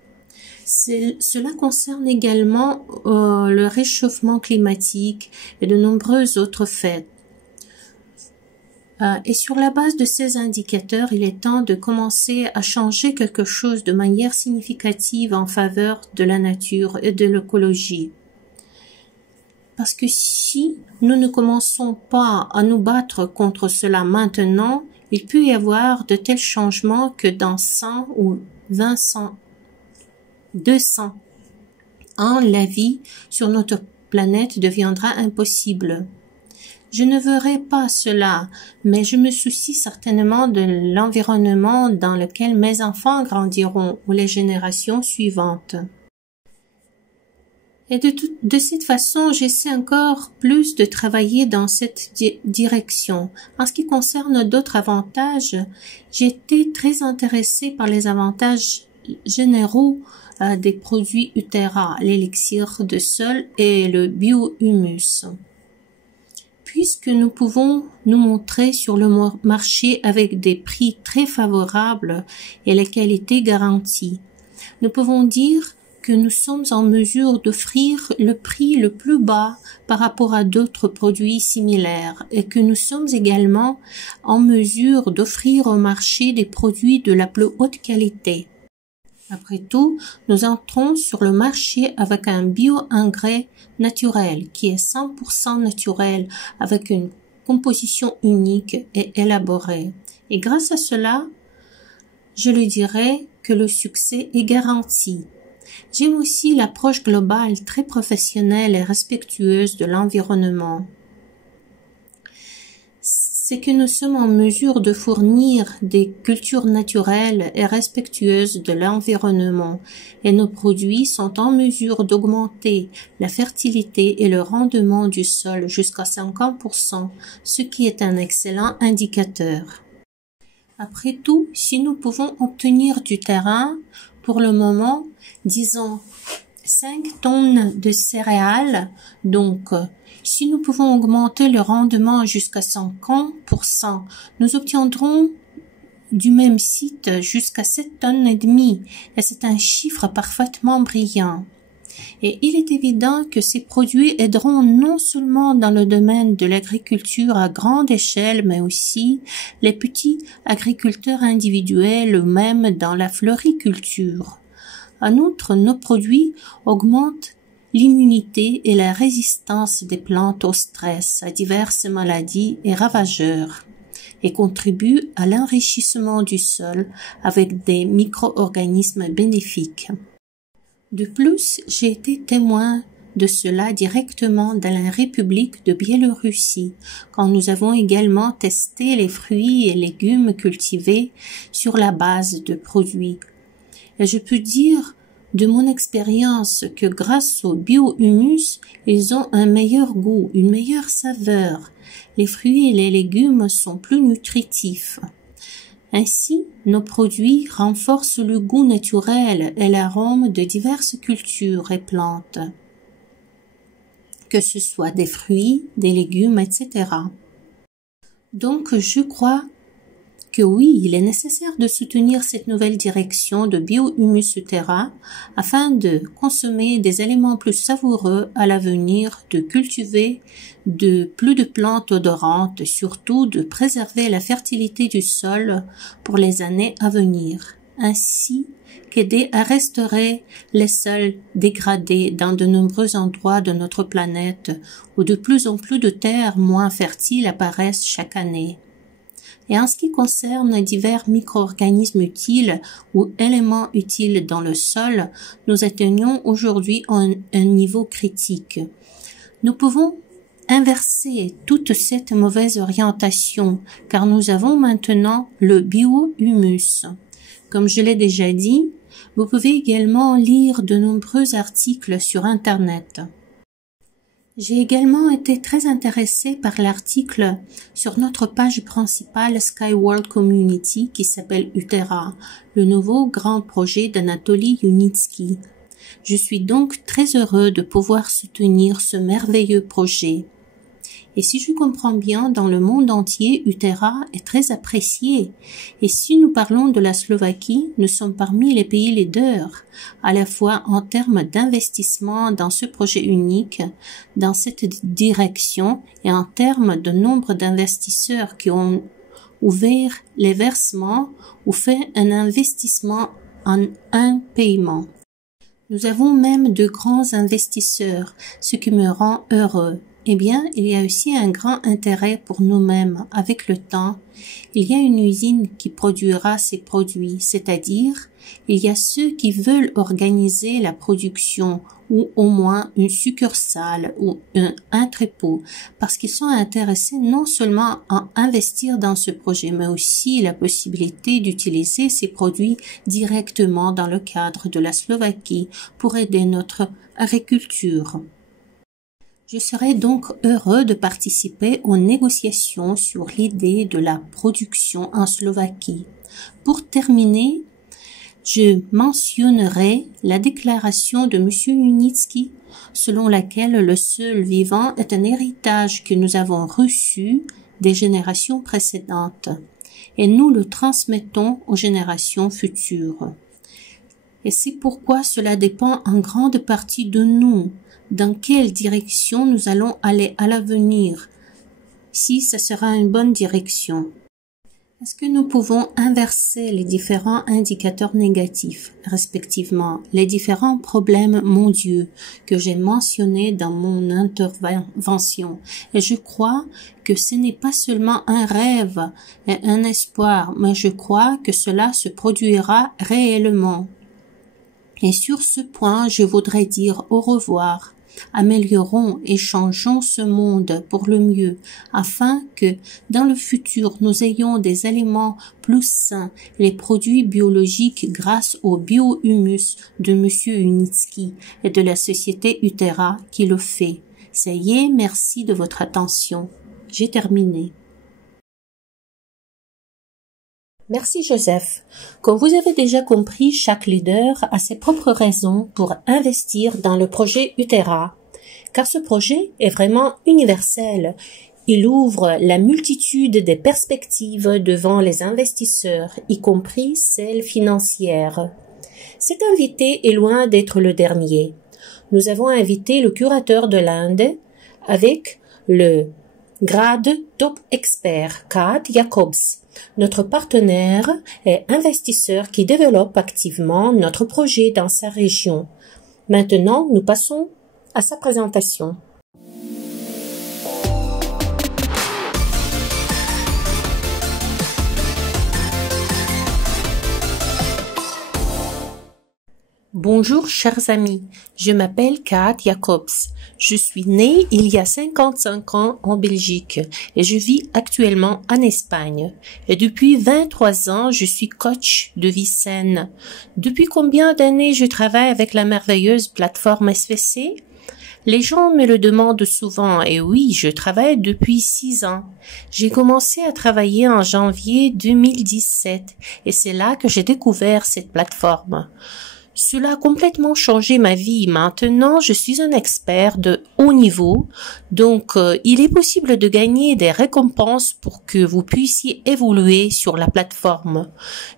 Cela concerne également le réchauffement climatique et de nombreux autres faits. Et sur la base de ces indicateurs, il est temps de commencer à changer quelque chose de manière significative en faveur de la nature et de l'écologie. Parce que si nous ne commençons pas à nous battre contre cela maintenant, il peut y avoir de tels changements que dans 100 ou 200 ans, la vie sur notre planète deviendra impossible. Je ne verrai pas cela, mais je me soucie certainement de l'environnement dans lequel mes enfants grandiront ou les générations suivantes. Et de cette façon, j'essaie encore plus de travailler dans cette direction. En ce qui concerne d'autres avantages, j'ai été très intéressée par les avantages généraux des produits Uterra, l'élixir de sol et le biohumus. Puisque nous pouvons nous montrer sur le marché avec des prix très favorables et la qualité garantie, nous pouvons dire que nous sommes en mesure d'offrir le prix le plus bas par rapport à d'autres produits similaires et que nous sommes également en mesure d'offrir au marché des produits de la plus haute qualité. Après tout, nous entrons sur le marché avec un bio-engrais naturel qui est 100% naturel avec une composition unique et élaborée. Et grâce à cela, je le dirais que le succès est garanti. J'aime aussi l'approche globale très professionnelle et respectueuse de l'environnement. C'est que nous sommes en mesure de fournir des cultures naturelles et respectueuses de l'environnement et nos produits sont en mesure d'augmenter la fertilité et le rendement du sol jusqu'à 50%, ce qui est un excellent indicateur. Après tout, si nous pouvons obtenir du terrain, pour le moment, disons 5 tonnes de céréales, donc si nous pouvons augmenter le rendement jusqu'à 50%, nous obtiendrons du même site jusqu'à 7 tonnes et demie, et c'est un chiffre parfaitement brillant. Et il est évident que ces produits aideront non seulement dans le domaine de l'agriculture à grande échelle, mais aussi les petits agriculteurs individuels ou même dans la floriculture. En outre, nos produits augmentent l'immunité et la résistance des plantes au stress, à diverses maladies et ravageurs, et contribuent à l'enrichissement du sol avec des micro-organismes bénéfiques. De plus, j'ai été témoin de cela directement dans la République de Biélorussie, quand nous avons également testé les fruits et légumes cultivés sur la base de produits. Et je peux dire de mon expérience que grâce au bio-humus, ils ont un meilleur goût, une meilleure saveur. Les fruits et les légumes sont plus nutritifs. Ainsi, nos produits renforcent le goût naturel et l'arôme de diverses cultures et plantes, que ce soit des fruits, des légumes, etc. Donc, je crois que oui, il est nécessaire de soutenir cette nouvelle direction de Bio-Humus Terra afin de consommer des éléments plus savoureux à l'avenir, de cultiver plus de plantes odorantes, surtout de préserver la fertilité du sol pour les années à venir, ainsi qu'aider à restaurer les sols dégradés dans de nombreux endroits de notre planète où de plus en plus de terres moins fertiles apparaissent chaque année. Et en ce qui concerne divers micro-organismes utiles ou éléments utiles dans le sol, nous atteignons aujourd'hui un niveau critique. Nous pouvons inverser toute cette mauvaise orientation, car nous avons maintenant le bio-humus. Comme je l'ai déjà dit, vous pouvez également lire de nombreux articles sur Internet. J'ai également été très intéressée par l'article sur notre page principale Skyworld Community qui s'appelle Utera, le nouveau grand projet d'Anatoly Yunitsky. Je suis donc très heureux de pouvoir soutenir ce merveilleux projet. Et si je comprends bien, dans le monde entier, Utera est très apprécié. Et si nous parlons de la Slovaquie, nous sommes parmi les pays leaders, à la fois en termes d'investissement dans ce projet unique, dans cette direction, et en termes de nombre d'investisseurs qui ont ouvert les versements ou fait un investissement en un paiement. Nous avons même de grands investisseurs, ce qui me rend heureux. Eh bien, il y a aussi un grand intérêt pour nous-mêmes. Avec le temps, il y a une usine qui produira ces produits, c'est-à-dire, il y a ceux qui veulent organiser la production ou au moins une succursale ou un entrepôt parce qu'ils sont intéressés non seulement à investir dans ce projet, mais aussi la possibilité d'utiliser ces produits directement dans le cadre de la Slovaquie pour aider notre agriculture. Je serai donc heureux de participer aux négociations sur l'idée de la production en Slovaquie. Pour terminer, je mentionnerai la déclaration de M. Yunitsky selon laquelle le sol vivant est un héritage que nous avons reçu des générations précédentes et nous le transmettons aux générations futures. Et c'est pourquoi cela dépend en grande partie de nous. Dans quelle direction nous allons aller à l'avenir, si ce sera une bonne direction. Est-ce que nous pouvons inverser les différents indicateurs négatifs, respectivement les différents problèmes mondiaux que j'ai mentionnés dans mon intervention? Et je crois que ce n'est pas seulement un rêve et un espoir, mais je crois que cela se produira réellement. Et sur ce point, je voudrais dire au revoir. Améliorons et changeons ce monde pour le mieux, afin que, dans le futur, nous ayons des aliments plus sains, les produits biologiques grâce au bio-humus de M. Yunitsky et de la société Utera qui le fait. Ça y est, merci de votre attention. J'ai terminé. Merci Joseph. Comme vous avez déjà compris, chaque leader a ses propres raisons pour investir dans le projet Utera, car ce projet est vraiment universel. Il ouvre la multitude des perspectives devant les investisseurs, y compris celles financières. Cet invité est loin d'être le dernier. nous avons invité le curateur de l'Inde avec le grade Top Expert, Kat Jacobs, notre partenaire et investisseur qui développe activement notre projet dans sa région. Maintenant, nous passons à sa présentation. Bonjour chers amis, je m'appelle Kat Jacobs. Je suis née il y a 55 ans en Belgique et je vis actuellement en Espagne. Et depuis 23 ans, je suis coach de vie saine. Depuis combien d'années je travaille avec la merveilleuse plateforme SVC? Les gens me le demandent souvent et oui, je travaille depuis 6 ans. J'ai commencé à travailler en janvier 2017 et c'est là que j'ai découvert cette plateforme. Cela a complètement changé ma vie. Maintenant, je suis un expert de haut niveau, donc il est possible de gagner des récompenses pour que vous puissiez évoluer sur la plateforme.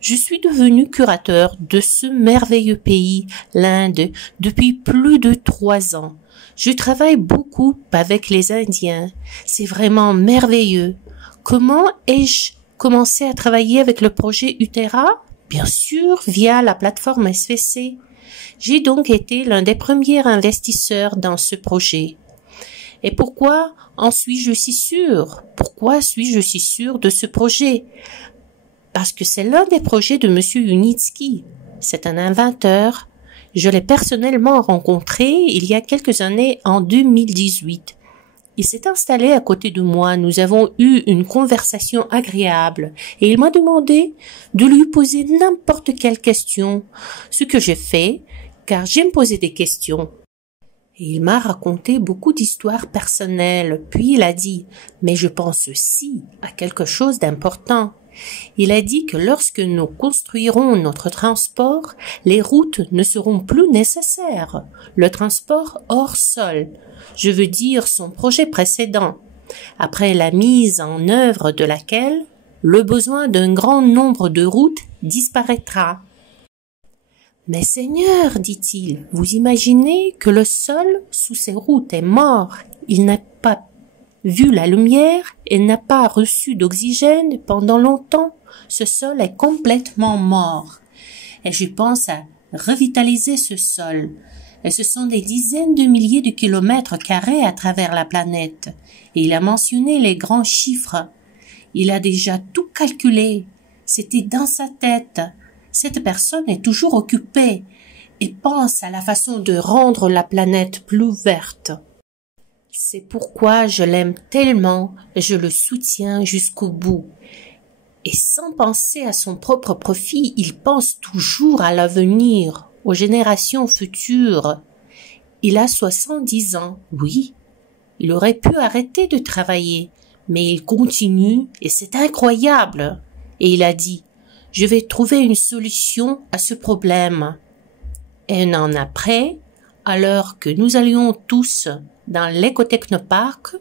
Je suis devenu curateur de ce merveilleux pays, l'Inde, depuis plus de 3 ans. Je travaille beaucoup avec les Indiens. C'est vraiment merveilleux. Comment ai-je commencé à travailler avec le projet Utera? Bien sûr, via la plateforme SVC. J'ai donc été l'un des premiers investisseurs dans ce projet. Et pourquoi en suis-je si sûr? Pourquoi suis-je si sûr de ce projet? Parce que c'est l'un des projets de Monsieur Unitsky. C'est un inventeur. Je l'ai personnellement rencontré il y a quelques années en 2018. Il s'est installé à côté de moi, nous avons eu une conversation agréable et il m'a demandé de lui poser n'importe quelle question, ce que j'ai fait car j'aime poser des questions. Et il m'a raconté beaucoup d'histoires personnelles, puis il a dit « mais je pense aussi à quelque chose d'important ». Il a dit que lorsque nous construirons notre transport, les routes ne seront plus nécessaires. Le transport hors sol, je veux dire son projet précédent, après la mise en œuvre de laquelle le besoin d'un grand nombre de routes disparaîtra. Mais Seigneur, dit-il, vous imaginez que le sol sous ces routes est mort, il n'a pas vu la lumière et n'a pas reçu d'oxygène pendant longtemps, ce sol est complètement mort. Et je pense à revitaliser ce sol. Et ce sont des dizaines de milliers de kilomètres carrés à travers la planète. Et il a mentionné les grands chiffres. Il a déjà tout calculé. C'était dans sa tête. Cette personne est toujours occupée et pense à la façon de rendre la planète plus verte. C'est pourquoi je l'aime tellement et je le soutiens jusqu'au bout. Et sans penser à son propre profit, il pense toujours à l'avenir, aux générations futures. Il a 70 ans, oui. Il aurait pu arrêter de travailler, mais il continue et c'est incroyable. Et il a dit, je vais trouver une solution à ce problème. Et un an après, alors que nous allions tous dans l'écotechnoparc,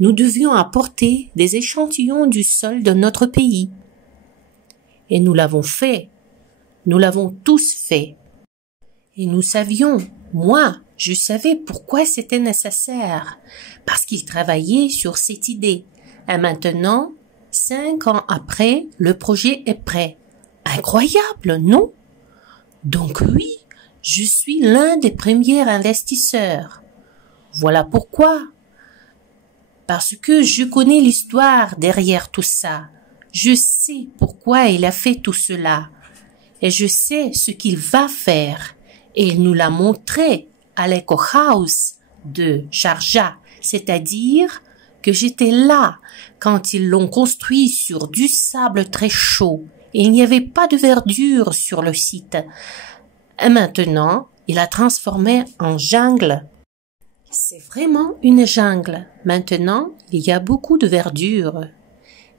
nous devions apporter des échantillons du sol de notre pays. Et nous l'avons fait. Nous l'avons tous fait. Et nous savions, moi, je savais pourquoi c'était nécessaire. Parce qu'il travaillait sur cette idée. Et maintenant, 5 ans après, le projet est prêt. Incroyable, non? Donc oui, je suis l'un des premiers investisseurs. Voilà pourquoi. Parce que je connais l'histoire derrière tout ça. Je sais pourquoi il a fait tout cela. Et je sais ce qu'il va faire. Et il nous l'a montré à l'Eco House de Sharjah. C'est-à-dire que j'étais là quand ils l'ont construit sur du sable très chaud. Et il n'y avait pas de verdure sur le site. Et maintenant, il a transformé en jungle. C'est vraiment une jungle. Maintenant, il y a beaucoup de verdure.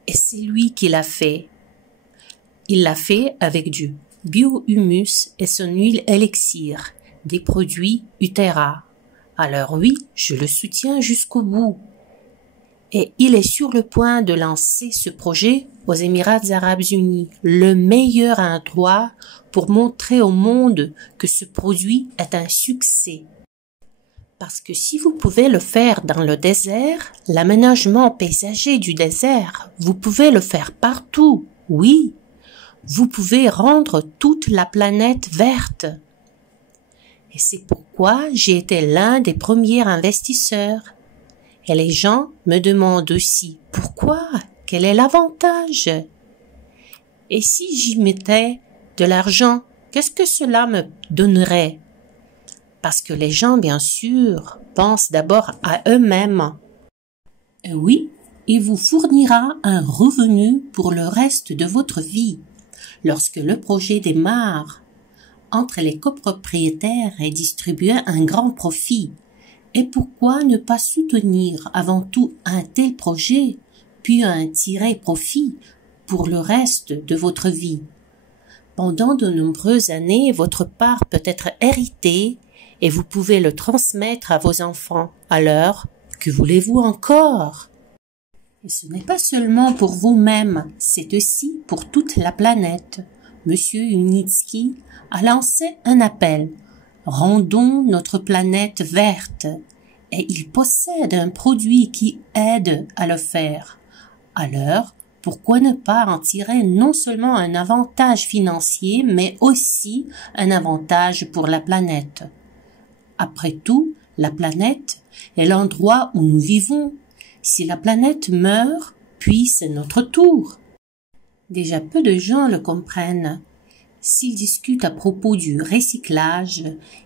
Et c'est lui qui l'a fait. Il l'a fait avec du bio-humus et son huile élixir, des produits Utera. Alors oui, je le soutiens jusqu'au bout. Et il est sur le point de lancer ce projet aux Émirats arabes unis, le meilleur endroit pour montrer au monde que ce produit est un succès. Parce que si vous pouvez le faire dans le désert, l'aménagement paysager du désert, vous pouvez le faire partout, oui. Vous pouvez rendre toute la planète verte. Et c'est pourquoi j'ai été l'un des premiers investisseurs. Et les gens me demandent aussi pourquoi, quel est l'avantage? Et si j'y mettais de l'argent, qu'est-ce que cela me donnerait? Parce que les gens, bien sûr, pensent d'abord à eux-mêmes. Et oui, il vous fournira un revenu pour le reste de votre vie. Lorsque le projet démarre, entre les copropriétaires et distribuer un grand profit. Et pourquoi ne pas soutenir avant tout un tel projet, puis en tirer profit pour le reste de votre vie? Pendant de nombreuses années, votre part peut être héritée et vous pouvez le transmettre à vos enfants. Alors, que voulez-vous encore? Et ce n'est pas seulement pour vous-même, c'est aussi pour toute la planète. Monsieur Unitsky a lancé un appel. Rendons notre planète verte. Et il possède un produit qui aide à le faire. Alors, pourquoi ne pas en tirer non seulement un avantage financier, mais aussi un avantage pour la planète? Après tout, la planète est l'endroit où nous vivons. Si la planète meurt, puis c'est notre tour. Déjà peu de gens le comprennent. S'ils discutent à propos du recyclage,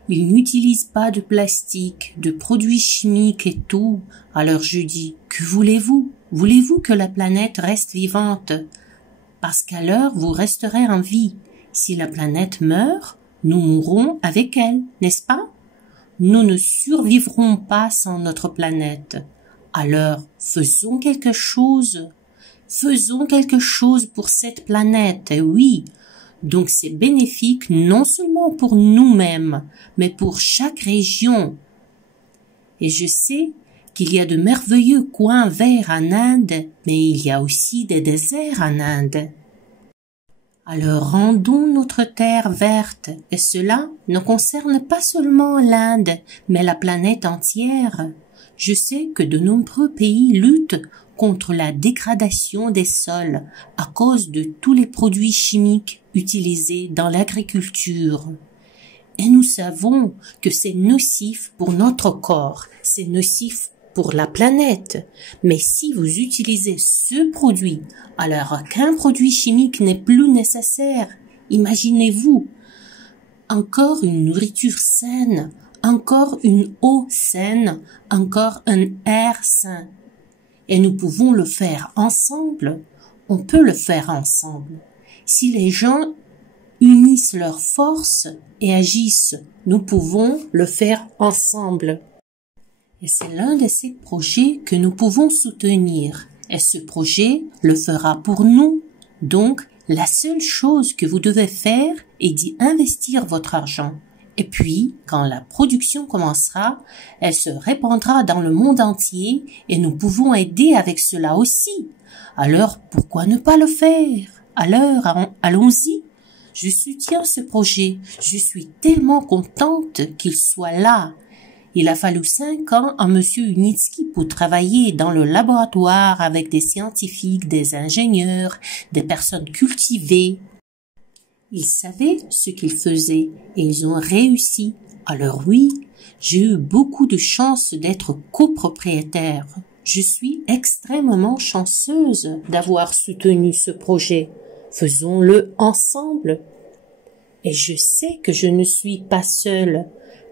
ils n'utilisent pas de plastique, de produits chimiques et tout. Alors je dis, que voulez-vous? Voulez-vous que la planète reste vivante? Parce qu'alors vous resterez en vie. Si la planète meurt, nous mourrons avec elle, n'est-ce pas? Nous ne survivrons pas sans notre planète. Alors, faisons quelque chose. Faisons quelque chose pour cette planète, et oui. Donc c'est bénéfique non seulement pour nous-mêmes, mais pour chaque région. Et je sais qu'il y a de merveilleux coins verts en Inde, mais il y a aussi des déserts en Inde. Alors rendons notre terre verte, et cela ne concerne pas seulement l'Inde, mais la planète entière. Je sais que de nombreux pays luttent contre la dégradation des sols à cause de tous les produits chimiques utilisés dans l'agriculture. Et nous savons que c'est nocif pour notre corps, c'est nocif pour la planète. Mais si vous utilisez ce produit, alors qu'un produit chimique n'est plus nécessaire, imaginez-vous, encore une nourriture saine, encore une eau saine, encore un air sain. Et nous pouvons le faire ensemble. On peut le faire ensemble. Si les gens unissent leurs forces et agissent, nous pouvons le faire ensemble. Et c'est l'un de ces projets que nous pouvons soutenir. Et ce projet le fera pour nous. Donc, la seule chose que vous devez faire est d'y investir votre argent. Et puis, quand la production commencera, elle se répandra dans le monde entier et nous pouvons aider avec cela aussi. Alors, pourquoi ne pas le faire? Alors, allons-y. Je soutiens ce projet. Je suis tellement contente qu'il soit là. Il a fallu 5 ans à Monsieur Unitsky pour travailler dans le laboratoire avec des scientifiques, des ingénieurs, des personnes cultivées. Ils savaient ce qu'ils faisaient et ils ont réussi. Alors oui, j'ai eu beaucoup de chance d'être copropriétaire. Je suis extrêmement chanceuse d'avoir soutenu ce projet. Faisons-le ensemble. Et je sais que je ne suis pas seule,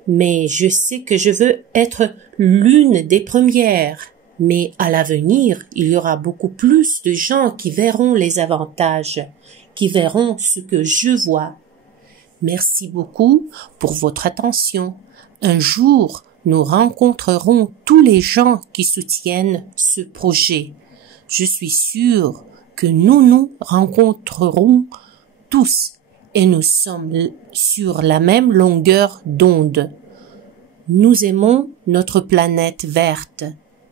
mais je sais que je veux être l'une des premières. Mais à l'avenir, il y aura beaucoup plus de gens qui verront les avantages, qui verront ce que je vois. Merci beaucoup pour votre attention. Un jour, nous rencontrerons tous les gens qui soutiennent ce projet. Je suis sûre que nous nous rencontrerons tous et nous sommes sur la même longueur d'onde. Nous aimons notre planète verte.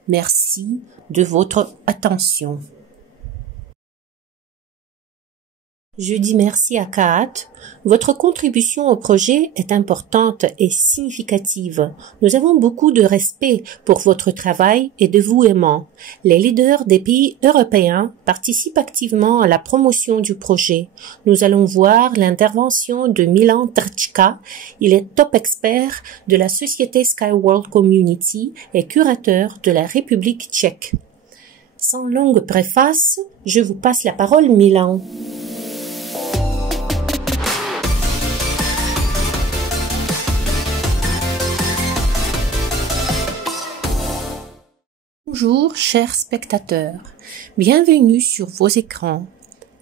Merci de votre attention. Je dis merci à Kaat. Votre contribution au projet est importante et significative. Nous avons beaucoup de respect pour votre travail et dévouement. Les leaders des pays européens participent activement à la promotion du projet. Nous allons voir l'intervention de Milan Trčka. Il est top expert de la société Skyworld Community et curateur de la République tchèque. Sans longue préface, je vous passe la parole, Milan. Bonjour, chers spectateurs. Bienvenue sur vos écrans.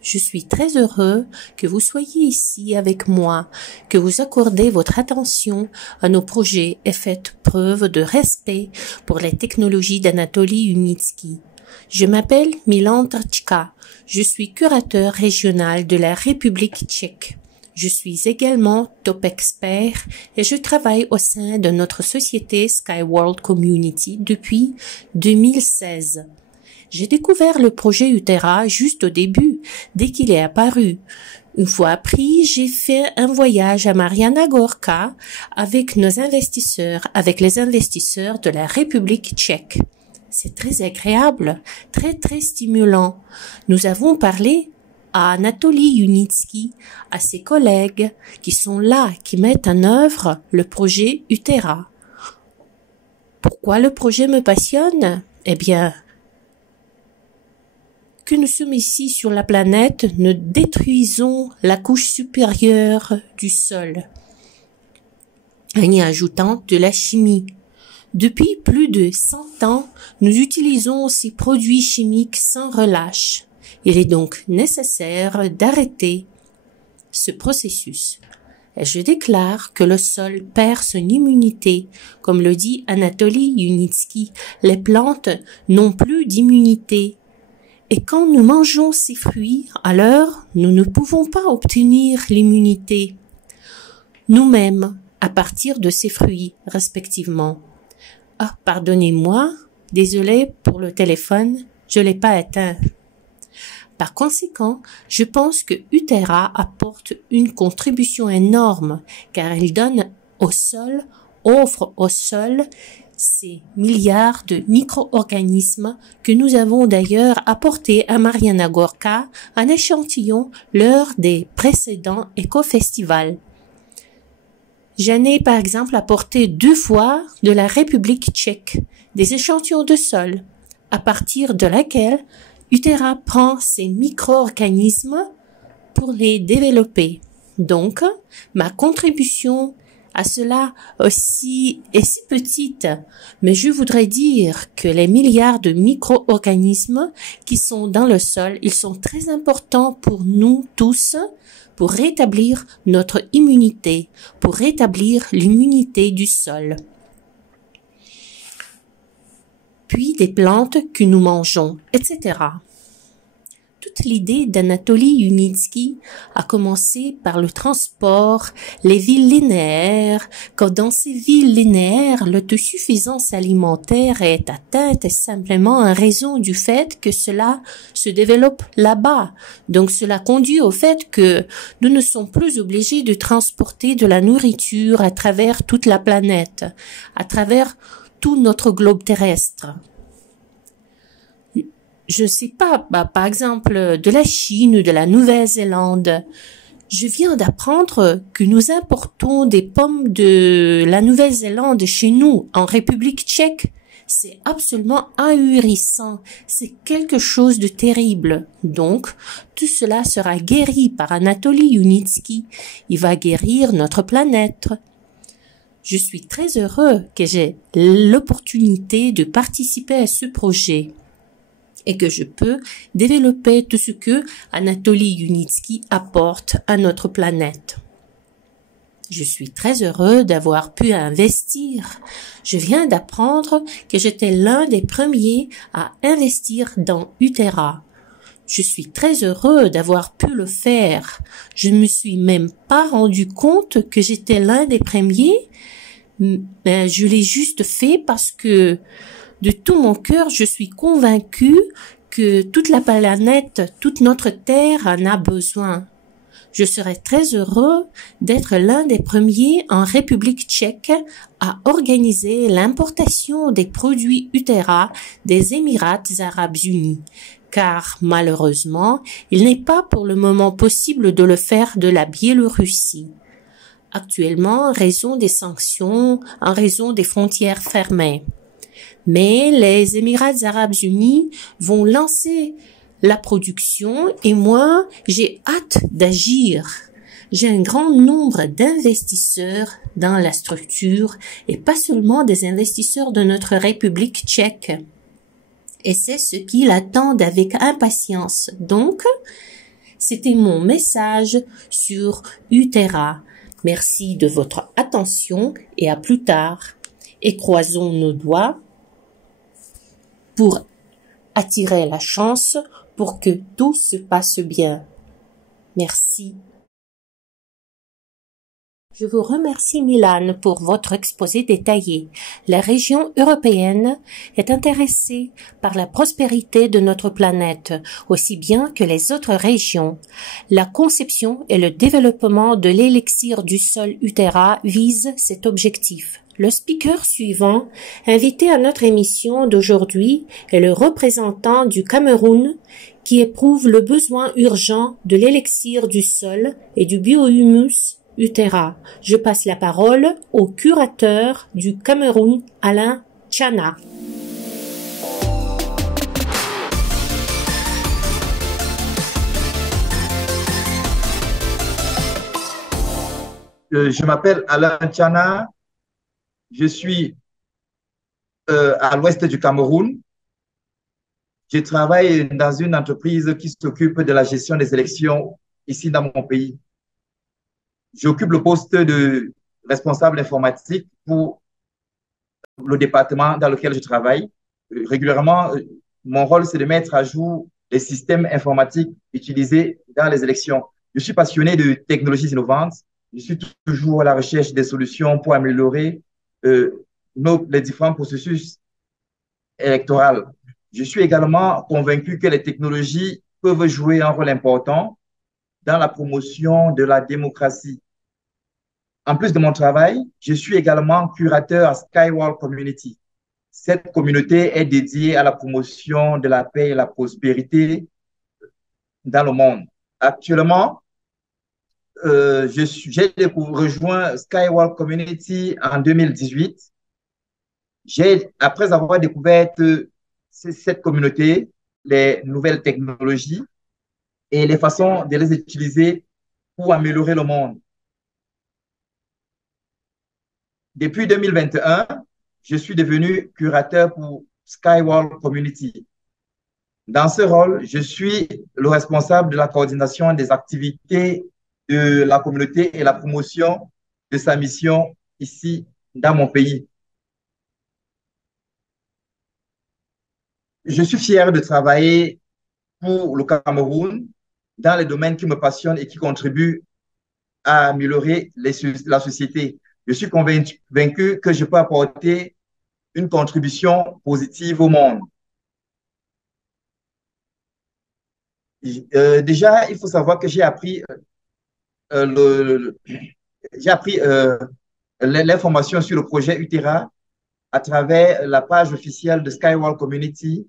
Je suis très heureux que vous soyez ici avec moi, que vous accordez votre attention à nos projets et faites preuve de respect pour les technologies d'Anatoly Unitsky. Je m'appelle Milan Trčka. Je suis curateur régional de la République tchèque. Je suis également top expert et je travaille au sein de notre société Skyworld Community depuis 2016. J'ai découvert le projet Utera juste au début, dès qu'il est apparu. Une fois appris, j'ai fait un voyage à Mariana Gorka avec les investisseurs de la République tchèque. C'est très agréable, très stimulant. Nous avons parlé à Anatoly Unitsky, à ses collègues qui sont là, qui mettent en œuvre le projet Utera. Pourquoi le projet me passionne? Eh bien, que nous sommes ici sur la planète, nous détruisons la couche supérieure du sol, en y ajoutant de la chimie. Depuis plus de 100 ans, nous utilisons ces produits chimiques sans relâche. Il est donc nécessaire d'arrêter ce processus. Et je déclare que le sol perd son immunité. Comme le dit Anatoly Unitsky, les plantes n'ont plus d'immunité. Et quand nous mangeons ces fruits, alors nous ne pouvons pas obtenir l'immunité nous-mêmes à partir de ces fruits, respectivement. Ah, pardonnez-moi, désolé pour le téléphone, je l'ai pas éteint. Par conséquent, je pense que Utera apporte une contribution énorme car elle donne au sol, offre au sol ces milliards de micro-organismes que nous avons d'ailleurs apportés à Mariana Gorka en échantillon lors des précédents éco-festivals. J'en ai par exemple apporté 2 fois de la République tchèque, des échantillons de sol, à partir de laquelle Utera prend ces micro-organismes pour les développer. Donc, ma contribution à cela aussi est si petite, mais je voudrais dire que les milliards de micro-organismes qui sont dans le sol, ils sont très importants pour nous tous, pour rétablir notre immunité, pour rétablir l'immunité du sol. Puis des plantes que nous mangeons, etc. Toute l'idée d'Anatoly Unitsky a commencé par le transport, les villes linéaires, quand dans ces villes linéaires, l'autosuffisance alimentaire est atteinte simplement en raison du fait que cela se développe là-bas. Donc cela conduit au fait que nous ne sommes plus obligés de transporter de la nourriture à travers toute la planète, à travers tout notre globe terrestre. Je sais pas, par exemple, de la Chine ou de la Nouvelle-Zélande. Je viens d'apprendre que nous importons des pommes de la Nouvelle-Zélande chez nous, en République tchèque. C'est absolument ahurissant. C'est quelque chose de terrible. Donc, tout cela sera guéri par Anatoly Unitsky. Il va guérir notre planète. Je suis très heureux que j'ai l'opportunité de participer à ce projet et que je peux développer tout ce que Anatoly Unitsky apporte à notre planète. Je suis très heureux d'avoir pu investir. Je viens d'apprendre que j'étais l'un des premiers à investir dans Utera. Je suis très heureux d'avoir pu le faire. Je ne me suis même pas rendu compte que j'étais l'un des premiers. Mais je l'ai juste fait parce que de tout mon cœur, je suis convaincue que toute la planète, toute notre Terre en a besoin. Je serais très heureux d'être l'un des premiers en République tchèque à organiser l'importation des produits Utera des Émirats arabes unis, car malheureusement, il n'est pas pour le moment possible de le faire de la Biélorussie. Actuellement, en raison des sanctions, en raison des frontières fermées. Mais les Émirats arabes unis vont lancer la production et moi, j'ai hâte d'agir. J'ai un grand nombre d'investisseurs dans la structure et pas seulement des investisseurs de notre République tchèque. Et c'est ce qu'ils attendent avec impatience. Donc, c'était mon message sur Utera. Merci de votre attention et à plus tard. Et croisons nos doigts pour attirer la chance pour que tout se passe bien. Merci. Je vous remercie Milan pour votre exposé détaillé. La région européenne est intéressée par la prospérité de notre planète, aussi bien que les autres régions. La conception et le développement de l'élixir du sol Utera visent cet objectif. Le speaker suivant, invité à notre émission d'aujourd'hui, est le représentant du Cameroun qui éprouve le besoin urgent de l'élixir du sol et du biohumus Utera. Je passe la parole au curateur du Cameroun, Alain Tchana. Je m'appelle Alain Tchana, je suis à l'ouest du Cameroun. Je travaille dans une entreprise qui s'occupe de la gestion des élections ici dans mon pays. J'occupe le poste de responsable informatique pour le département dans lequel je travaille. Régulièrement, mon rôle, c'est de mettre à jour les systèmes informatiques utilisés dans les élections. Je suis passionné de technologies innovantes. Je suis toujours à la recherche des solutions pour améliorer les différents processus électoraux. Je suis également convaincu que les technologies peuvent jouer un rôle important dans la promotion de la démocratie. En plus de mon travail, je suis également curateur à Skyward Community. Cette communauté est dédiée à la promotion de la paix et la prospérité dans le monde. Actuellement, j'ai rejoint Skyward Community en 2018. Après avoir découvert cette communauté, les nouvelles technologies et les façons de les utiliser pour améliorer le monde. Depuis 2021, je suis devenu curateur pour Skyward Community. Dans ce rôle, je suis le responsable de la coordination des activités de la communauté et la promotion de sa mission ici dans mon pays. Je suis fier de travailler pour le Cameroun dans les domaines qui me passionnent et qui contribuent à améliorer la société. Je suis convaincu que je peux apporter une contribution positive au monde. Déjà, il faut savoir que j'ai appris l'information sur le projet Utera à travers la page officielle de Skyward Community,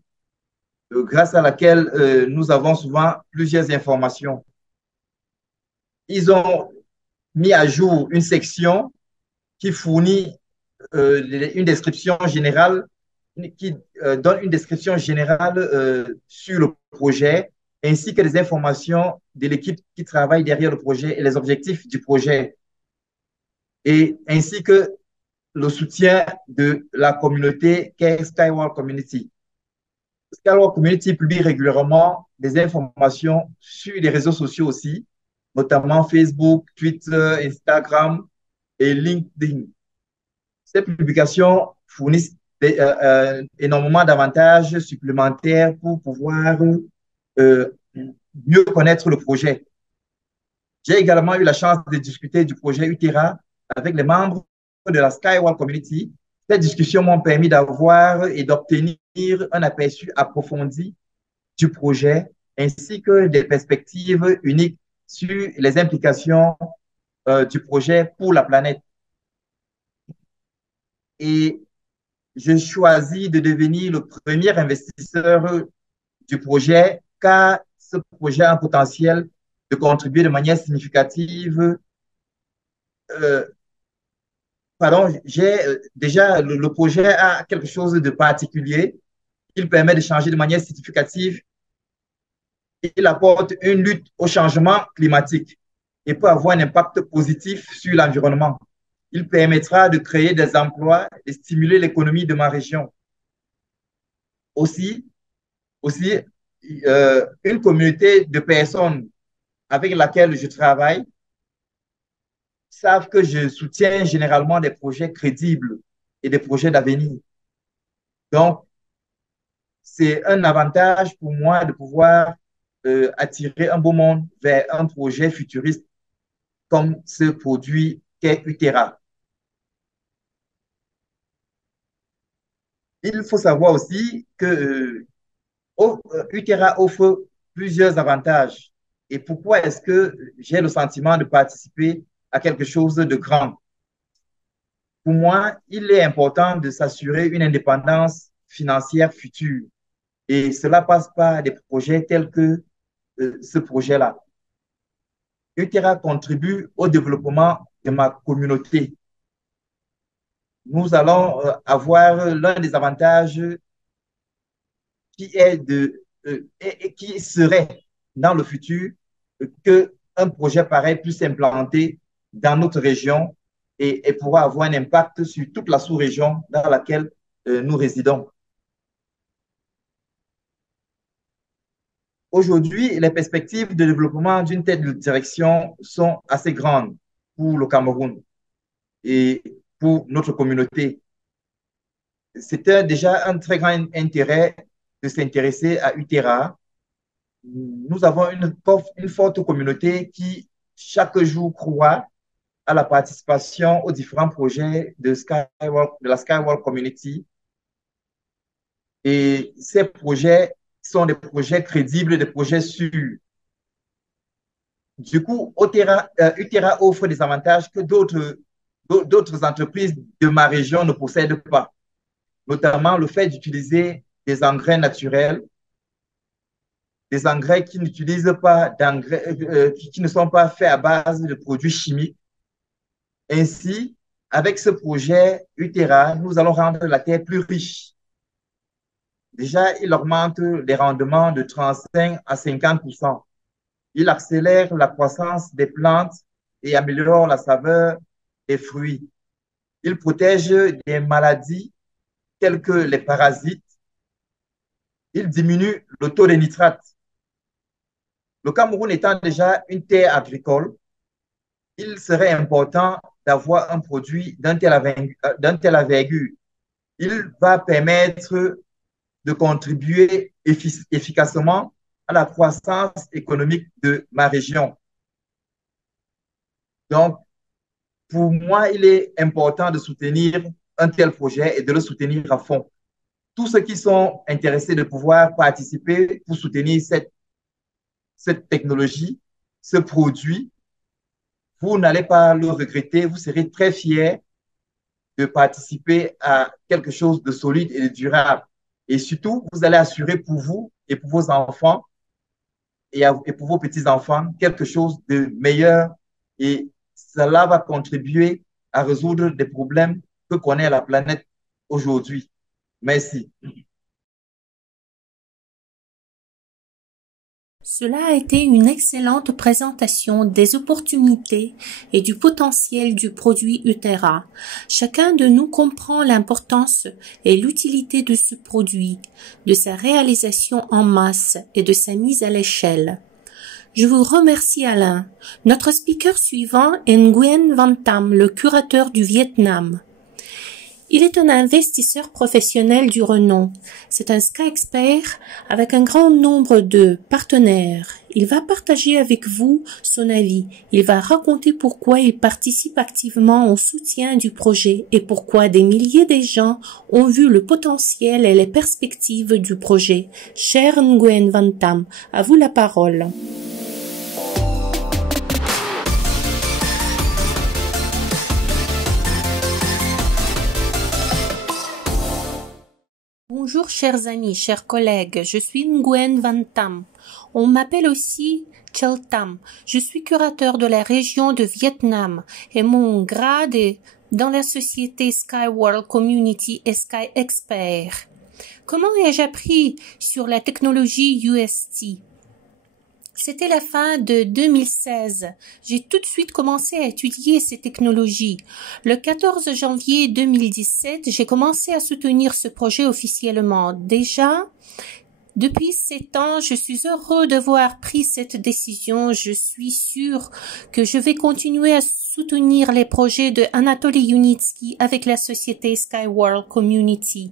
grâce à laquelle nous avons souvent plusieurs informations. Ils ont mis à jour une section qui fournit une description générale, qui donne une description générale sur le projet, ainsi que des informations de l'équipe qui travaille derrière le projet et les objectifs du projet, et ainsi que le soutien de la communauté qu'est Skyward Community. Skyward Community publie régulièrement des informations sur les réseaux sociaux aussi, notamment Facebook, Twitter, Instagram et LinkedIn. Ces publications fournissent énormément d'avantages supplémentaires pour pouvoir mieux connaître le projet. J'ai également eu la chance de discuter du projet Utera avec les membres de la Skyward Community. Ces discussions m'ont permis d'avoir et d'obtenir un aperçu approfondi du projet ainsi que des perspectives uniques sur les implications du projet pour la planète. Et je choisis de devenir le premier investisseur du projet car ce projet a un potentiel de contribuer de manière significative. Euh, Pardon, j'ai déjà le projet a quelque chose de particulier. Il permet de changer de manière significative. Il apporte une lutte au changement climatique et peut avoir un impact positif sur l'environnement. Il permettra de créer des emplois et stimuler l'économie de ma région. Aussi, aussi une communauté de personnes avec laquelle je travaille savent que je soutiens généralement des projets crédibles et des projets d'avenir. Donc, c'est un avantage pour moi de pouvoir attirer un beau monde vers un projet futuriste comme ce produit qu'est Utera. Il faut savoir aussi que Utera offre plusieurs avantages. Et pourquoi est-ce que j'ai le sentiment de participer à quelque chose de grand? Pour moi, il est important de s'assurer une indépendance financière future. Et cela passe par des projets tels que ce projet-là. Utera contribue au développement de ma communauté. Nous allons avoir l'un des avantages qui serait dans le futur qu'un projet pareil puisse s'implanter dans notre région et pouvoir avoir un impact sur toute la sous-région dans laquelle nous résidons. Aujourd'hui, les perspectives de développement d'une telle direction sont assez grandes pour le Cameroun et pour notre communauté. C'était déjà un très grand intérêt de s'intéresser à Utera. Nous avons une forte communauté qui, chaque jour, croit à la participation aux différents projets de la Skywalk Community. Et ces projets sont des projets crédibles, des projets sûrs. Du coup, Utera offre des avantages que d'autres entreprises de ma région ne possèdent pas, notamment le fait d'utiliser des engrais naturels, des engrais qui n'utilisent pas d'engrais, qui ne sont pas faits à base de produits chimiques. Ainsi, avec ce projet Utera, nous allons rendre la terre plus riche. Déjà, il augmente les rendements de 35 à 50%. Il accélère la croissance des plantes et améliore la saveur des fruits. Il protège des maladies telles que les parasites. Il diminue le taux de nitrates. Le Cameroun étant déjà une terre agricole, il serait important d'avoir un produit d'un tel envergure. Il va permettre de contribuer efficacement à la croissance économique de ma région. Donc, pour moi, il est important de soutenir un tel projet et de le soutenir à fond. Tous ceux qui sont intéressés de pouvoir participer pour soutenir cette technologie, ce produit, vous n'allez pas le regretter, vous serez très fiers de participer à quelque chose de solide et de durable. Et surtout, vous allez assurer pour vous et pour vos enfants et pour vos petits-enfants quelque chose de meilleur. Et cela va contribuer à résoudre des problèmes que connaît la planète aujourd'hui. Merci. Cela a été une excellente présentation des opportunités et du potentiel du produit Utera. Chacun de nous comprend l'importance et l'utilité de ce produit, de sa réalisation en masse et de sa mise à l'échelle. Je vous remercie Alain. Notre speaker suivant est Nguyen Van Tam, le curateur du Vietnam. Il est un investisseur professionnel du renom. C'est un Sky Expert avec un grand nombre de partenaires. Il va partager avec vous son avis. Il va raconter pourquoi il participe activement au soutien du projet et pourquoi des milliers de gens ont vu le potentiel et les perspectives du projet. Cher Nguyen Van Tam, à vous la parole. Bonjour chers amis, chers collègues, je suis Nguyen Van Tam. On m'appelle aussi Chel Tam. Je suis curateur de la région de Vietnam et mon grade est dans la société Sky World Community et Sky Expert. Comment ai-je appris sur la technologie UST? C'était la fin de 2016. J'ai tout de suite commencé à étudier ces technologies. Le 14 janvier 2017, j'ai commencé à soutenir ce projet officiellement. Déjà, depuis 7 ans, je suis heureux d'avoir pris cette décision. Je suis sûr que je vais continuer à soutenir les projets de Anatoly Yunitsky avec la société Sky World Community.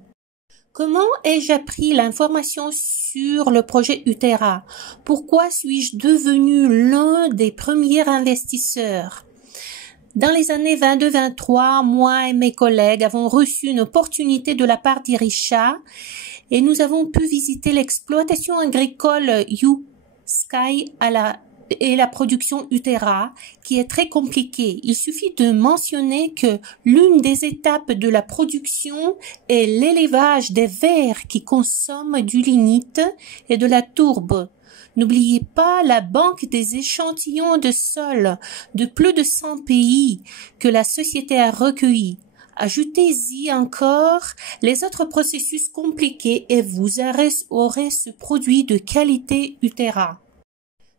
Comment ai-je appris l'information sur le projet Utera? Pourquoi suis-je devenu l'un des premiers investisseurs? Dans les années 22-23, moi et mes collègues avons reçu une opportunité de la part d'Irisha et nous avons pu visiter l'exploitation agricole U-Sky et la production Utera, qui est très compliquée. Il suffit de mentionner que l'une des étapes de la production est l'élevage des vers qui consomment du lignite et de la tourbe. N'oubliez pas la banque des échantillons de sol de plus de 100 pays que la société a recueillis. Ajoutez-y encore les autres processus compliqués et vous aurez ce produit de qualité Utera.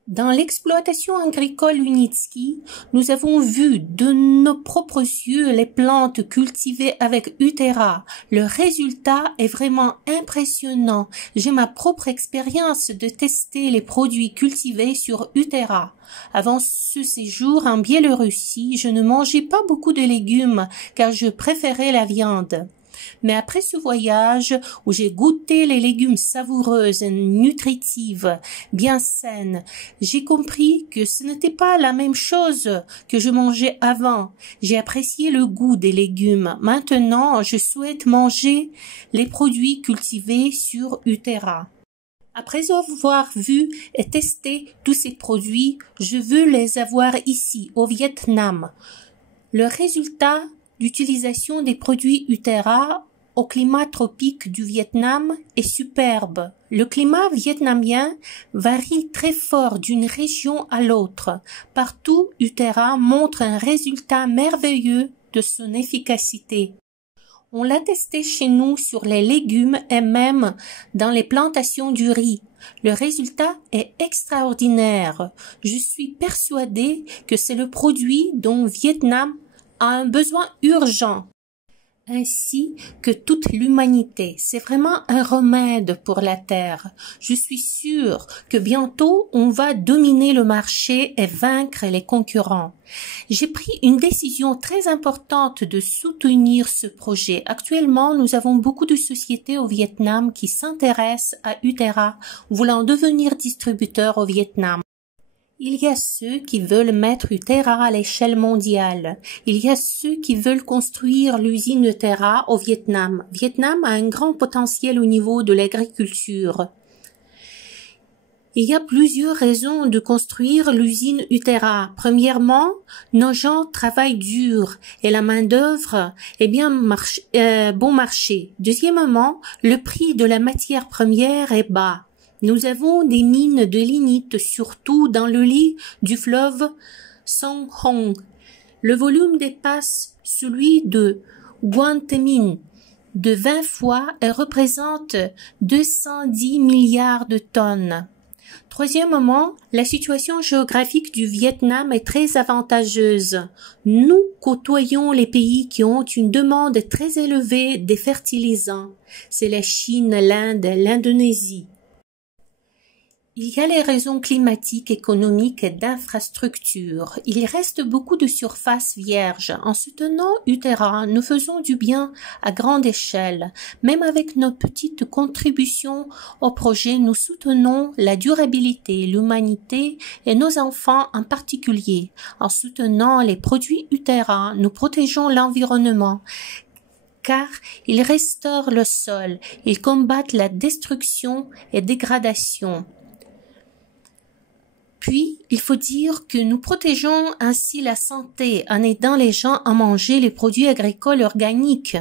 Dans l'exploitation agricole Yunitsky, nous avons vu de nos propres yeux les plantes cultivées avec Utera. Le résultat est vraiment impressionnant. J'ai ma propre expérience de tester les produits cultivés sur Utera. Avant ce séjour en Biélorussie, je ne mangeais pas beaucoup de légumes car je préférais la viande. Mais après ce voyage où j'ai goûté les légumes savoureux et nutritifs, bien saines, j'ai compris que ce n'était pas la même chose que je mangeais avant. J'ai apprécié le goût des légumes. Maintenant, je souhaite manger les produits cultivés sur Utera. Après avoir vu et testé tous ces produits, je veux les avoir ici, au Vietnam. Le résultat l'utilisation des produits Utera au climat tropique du Vietnam est superbe. Le climat vietnamien varie très fort d'une région à l'autre. Partout, Utera montre un résultat merveilleux de son efficacité. On l'a testé chez nous sur les légumes et même dans les plantations du riz. Le résultat est extraordinaire. Je suis persuadée que c'est le produit dont Vietnam a un besoin urgent, ainsi que toute l'humanité. C'est vraiment un remède pour la Terre. Je suis sûre que bientôt on va dominer le marché et vaincre les concurrents. J'ai pris une décision très importante de soutenir ce projet. Actuellement, nous avons beaucoup de sociétés au Vietnam qui s'intéressent à Utera, voulant devenir distributeurs au Vietnam. Il y a ceux qui veulent mettre Utera à l'échelle mondiale. Il y a ceux qui veulent construire l'usine Utera au Vietnam. Vietnam a un grand potentiel au niveau de l'agriculture. Il y a plusieurs raisons de construire l'usine Utera. Premièrement, nos gens travaillent dur et la main-d'œuvre est bien bon marché. Deuxièmement, le prix de la matière première est bas. Nous avons des mines de lignite, surtout dans le lit du fleuve Sông Hồng. Le volume dépasse celui de Nguyen Thanh Minh de 20 fois et représente 210 milliards de tonnes. Troisièmement, la situation géographique du Vietnam est très avantageuse. Nous côtoyons les pays qui ont une demande très élevée des fertilisants. C'est la Chine, l'Inde, l'Indonésie. Il y a les raisons climatiques, économiques et d'infrastructures. Il reste beaucoup de surfaces vierges. En soutenant Utera, nous faisons du bien à grande échelle. Même avec nos petites contributions au projet, nous soutenons la durabilité, l'humanité et nos enfants en particulier. En soutenant les produits Utera, nous protégeons l'environnement, car ils restaurent le sol, ils combattent la destruction et dégradation. Puis, il faut dire que nous protégeons ainsi la santé en aidant les gens à manger les produits agricoles organiques.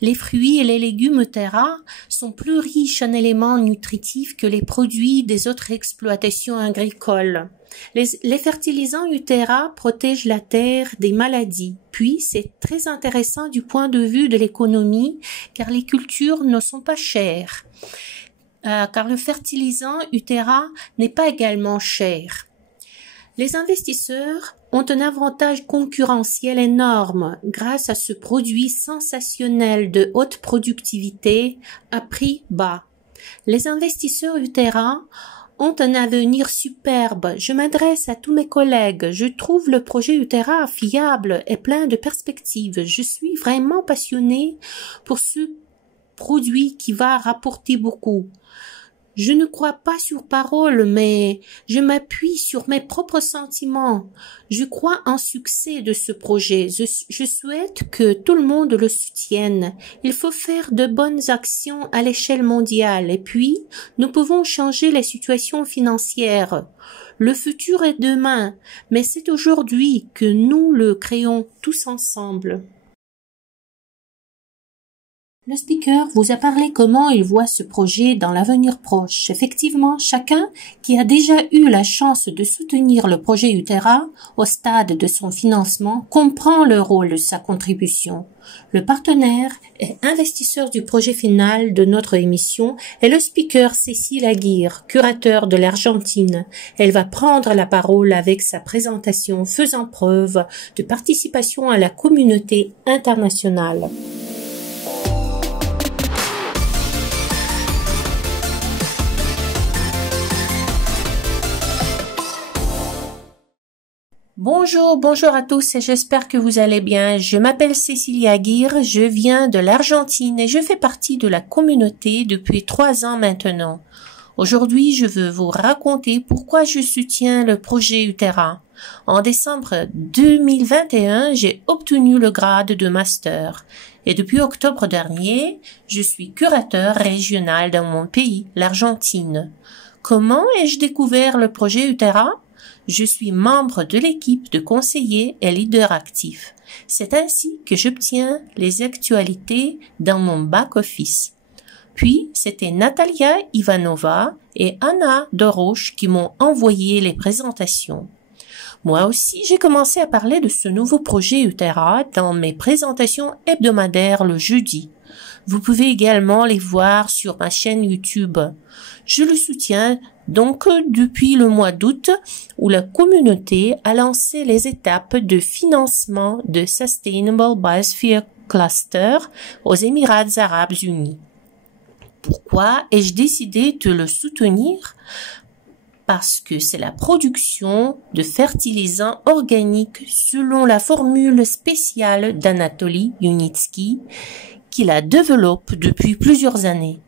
Les fruits et les légumes Utera sont plus riches en éléments nutritifs que les produits des autres exploitations agricoles. Les fertilisants Utera protègent la terre des maladies. Puis, c'est très intéressant du point de vue de l'économie, car les cultures ne sont pas chères. Car le fertilisant Utera n'est pas également cher. Les investisseurs ont un avantage concurrentiel énorme grâce à ce produit sensationnel de haute productivité à prix bas. Les investisseurs Utera ont un avenir superbe. Je m'adresse à tous mes collègues. Je trouve le projet Utera fiable et plein de perspectives. Je suis vraiment passionné pour ce produit qui va rapporter beaucoup. Je ne crois pas sur parole, mais je m'appuie sur mes propres sentiments. Je crois en succès de ce projet. Je souhaite que tout le monde le soutienne. Il faut faire de bonnes actions à l'échelle mondiale et puis nous pouvons changer la situation financière. Le futur est demain, mais c'est aujourd'hui que nous le créons tous ensemble. Le speaker vous a parlé comment il voit ce projet dans l'avenir proche. Effectivement, chacun qui a déjà eu la chance de soutenir le projet Utera au stade de son financement comprend le rôle de sa contribution. Le partenaire et investisseur du projet final de notre émission est le speaker Cécile Aguirre, curateur de l'Argentine. Elle va prendre la parole avec sa présentation faisant preuve de participation à la communauté internationale. Bonjour à tous et j'espère que vous allez bien. Je m'appelle Cécilia Aguirre, je viens de l'Argentine et je fais partie de la communauté depuis 3 ans maintenant. Aujourd'hui, je veux vous raconter pourquoi je soutiens le projet Utera. En décembre 2021, j'ai obtenu le grade de master et depuis octobre dernier, je suis curateur régional dans mon pays, l'Argentine. Comment ai-je découvert le projet Utera? Je suis membre de l'équipe de conseillers et leaders actifs. C'est ainsi que j'obtiens les actualités dans mon back-office. Puis, c'était Natalia Ivanova et Anna Doroche qui m'ont envoyé les présentations. Moi aussi, j'ai commencé à parler de ce nouveau projet Utera dans mes présentations hebdomadaires le jeudi. Vous pouvez également les voir sur ma chaîne YouTube. Je le soutiens donc depuis le mois d'août où la communauté a lancé les étapes de financement de Sustainable Biosphere Cluster aux Émirats arabes unis. Pourquoi ai-je décidé de le soutenir? Parce que c'est la production de fertilisants organiques selon la formule spéciale d'Anatoly Yunitsky qui la développe depuis plusieurs années.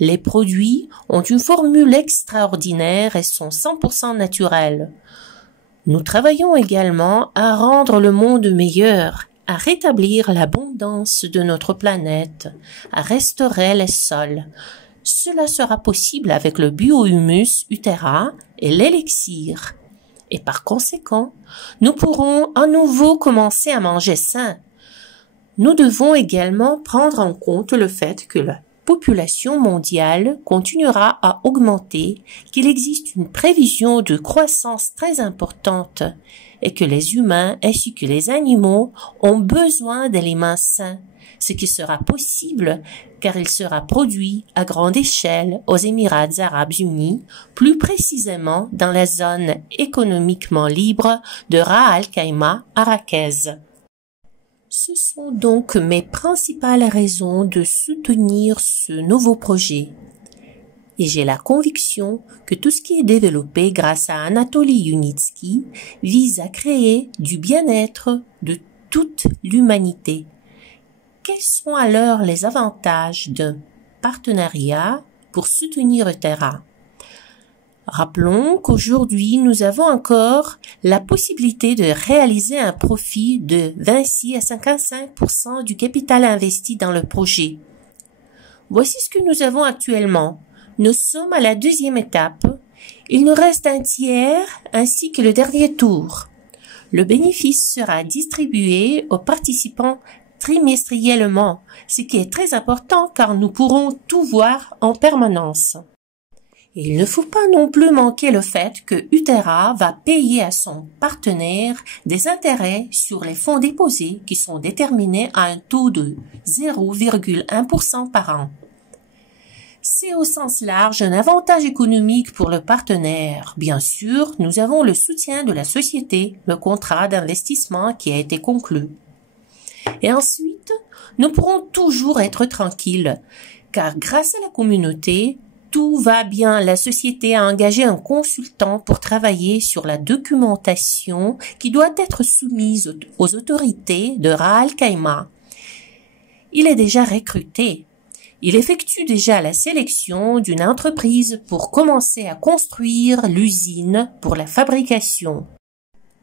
Les produits ont une formule extraordinaire et sont 100% naturels. Nous travaillons également à rendre le monde meilleur, à rétablir l'abondance de notre planète, à restaurer les sols. Cela sera possible avec le biohumus Utera et l'élixir. Et par conséquent, nous pourrons à nouveau commencer à manger sain. Nous devons également prendre en compte le fait que la population mondiale continuera à augmenter, qu'il existe une prévision de croissance très importante et que les humains ainsi que les animaux ont besoin d'aliments sains, ce qui sera possible car il sera produit à grande échelle aux Émirats arabes unis, plus précisément dans la zone économiquement libre de Ras Al Khaimah Marrakech. Ce sont donc mes principales raisons de soutenir ce nouveau projet. Et j'ai la conviction que tout ce qui est développé grâce à Anatoly Yunitsky vise à créer du bien-être de toute l'humanité. Quels sont alors les avantages d'un partenariat pour soutenir Utera? Rappelons qu'aujourd'hui, nous avons encore la possibilité de réaliser un profit de 26 à 55% du capital investi dans le projet. Voici ce que nous avons actuellement. Nous sommes à la 2e étape Il nous reste un tiers ainsi que le dernier tour. Le bénéfice sera distribué aux participants trimestriellement, ce qui est très important car nous pourrons tout voir en permanence. Et il ne faut pas non plus manquer le fait que Utera va payer à son partenaire des intérêts sur les fonds déposés qui sont déterminés à un taux de 0,1% par an. C'est au sens large un avantage économique pour le partenaire. Bien sûr, nous avons le soutien de la société, le contrat d'investissement qui a été conclu. Et ensuite, nous pourrons toujours être tranquilles, car grâce à la communauté, tout va bien. La société a engagé un consultant pour travailler sur la documentation qui doit être soumise aux autorités de Ras Al Khaimah. Il est déjà recruté. Il effectue déjà la sélection d'une entreprise pour commencer à construire l'usine pour la fabrication.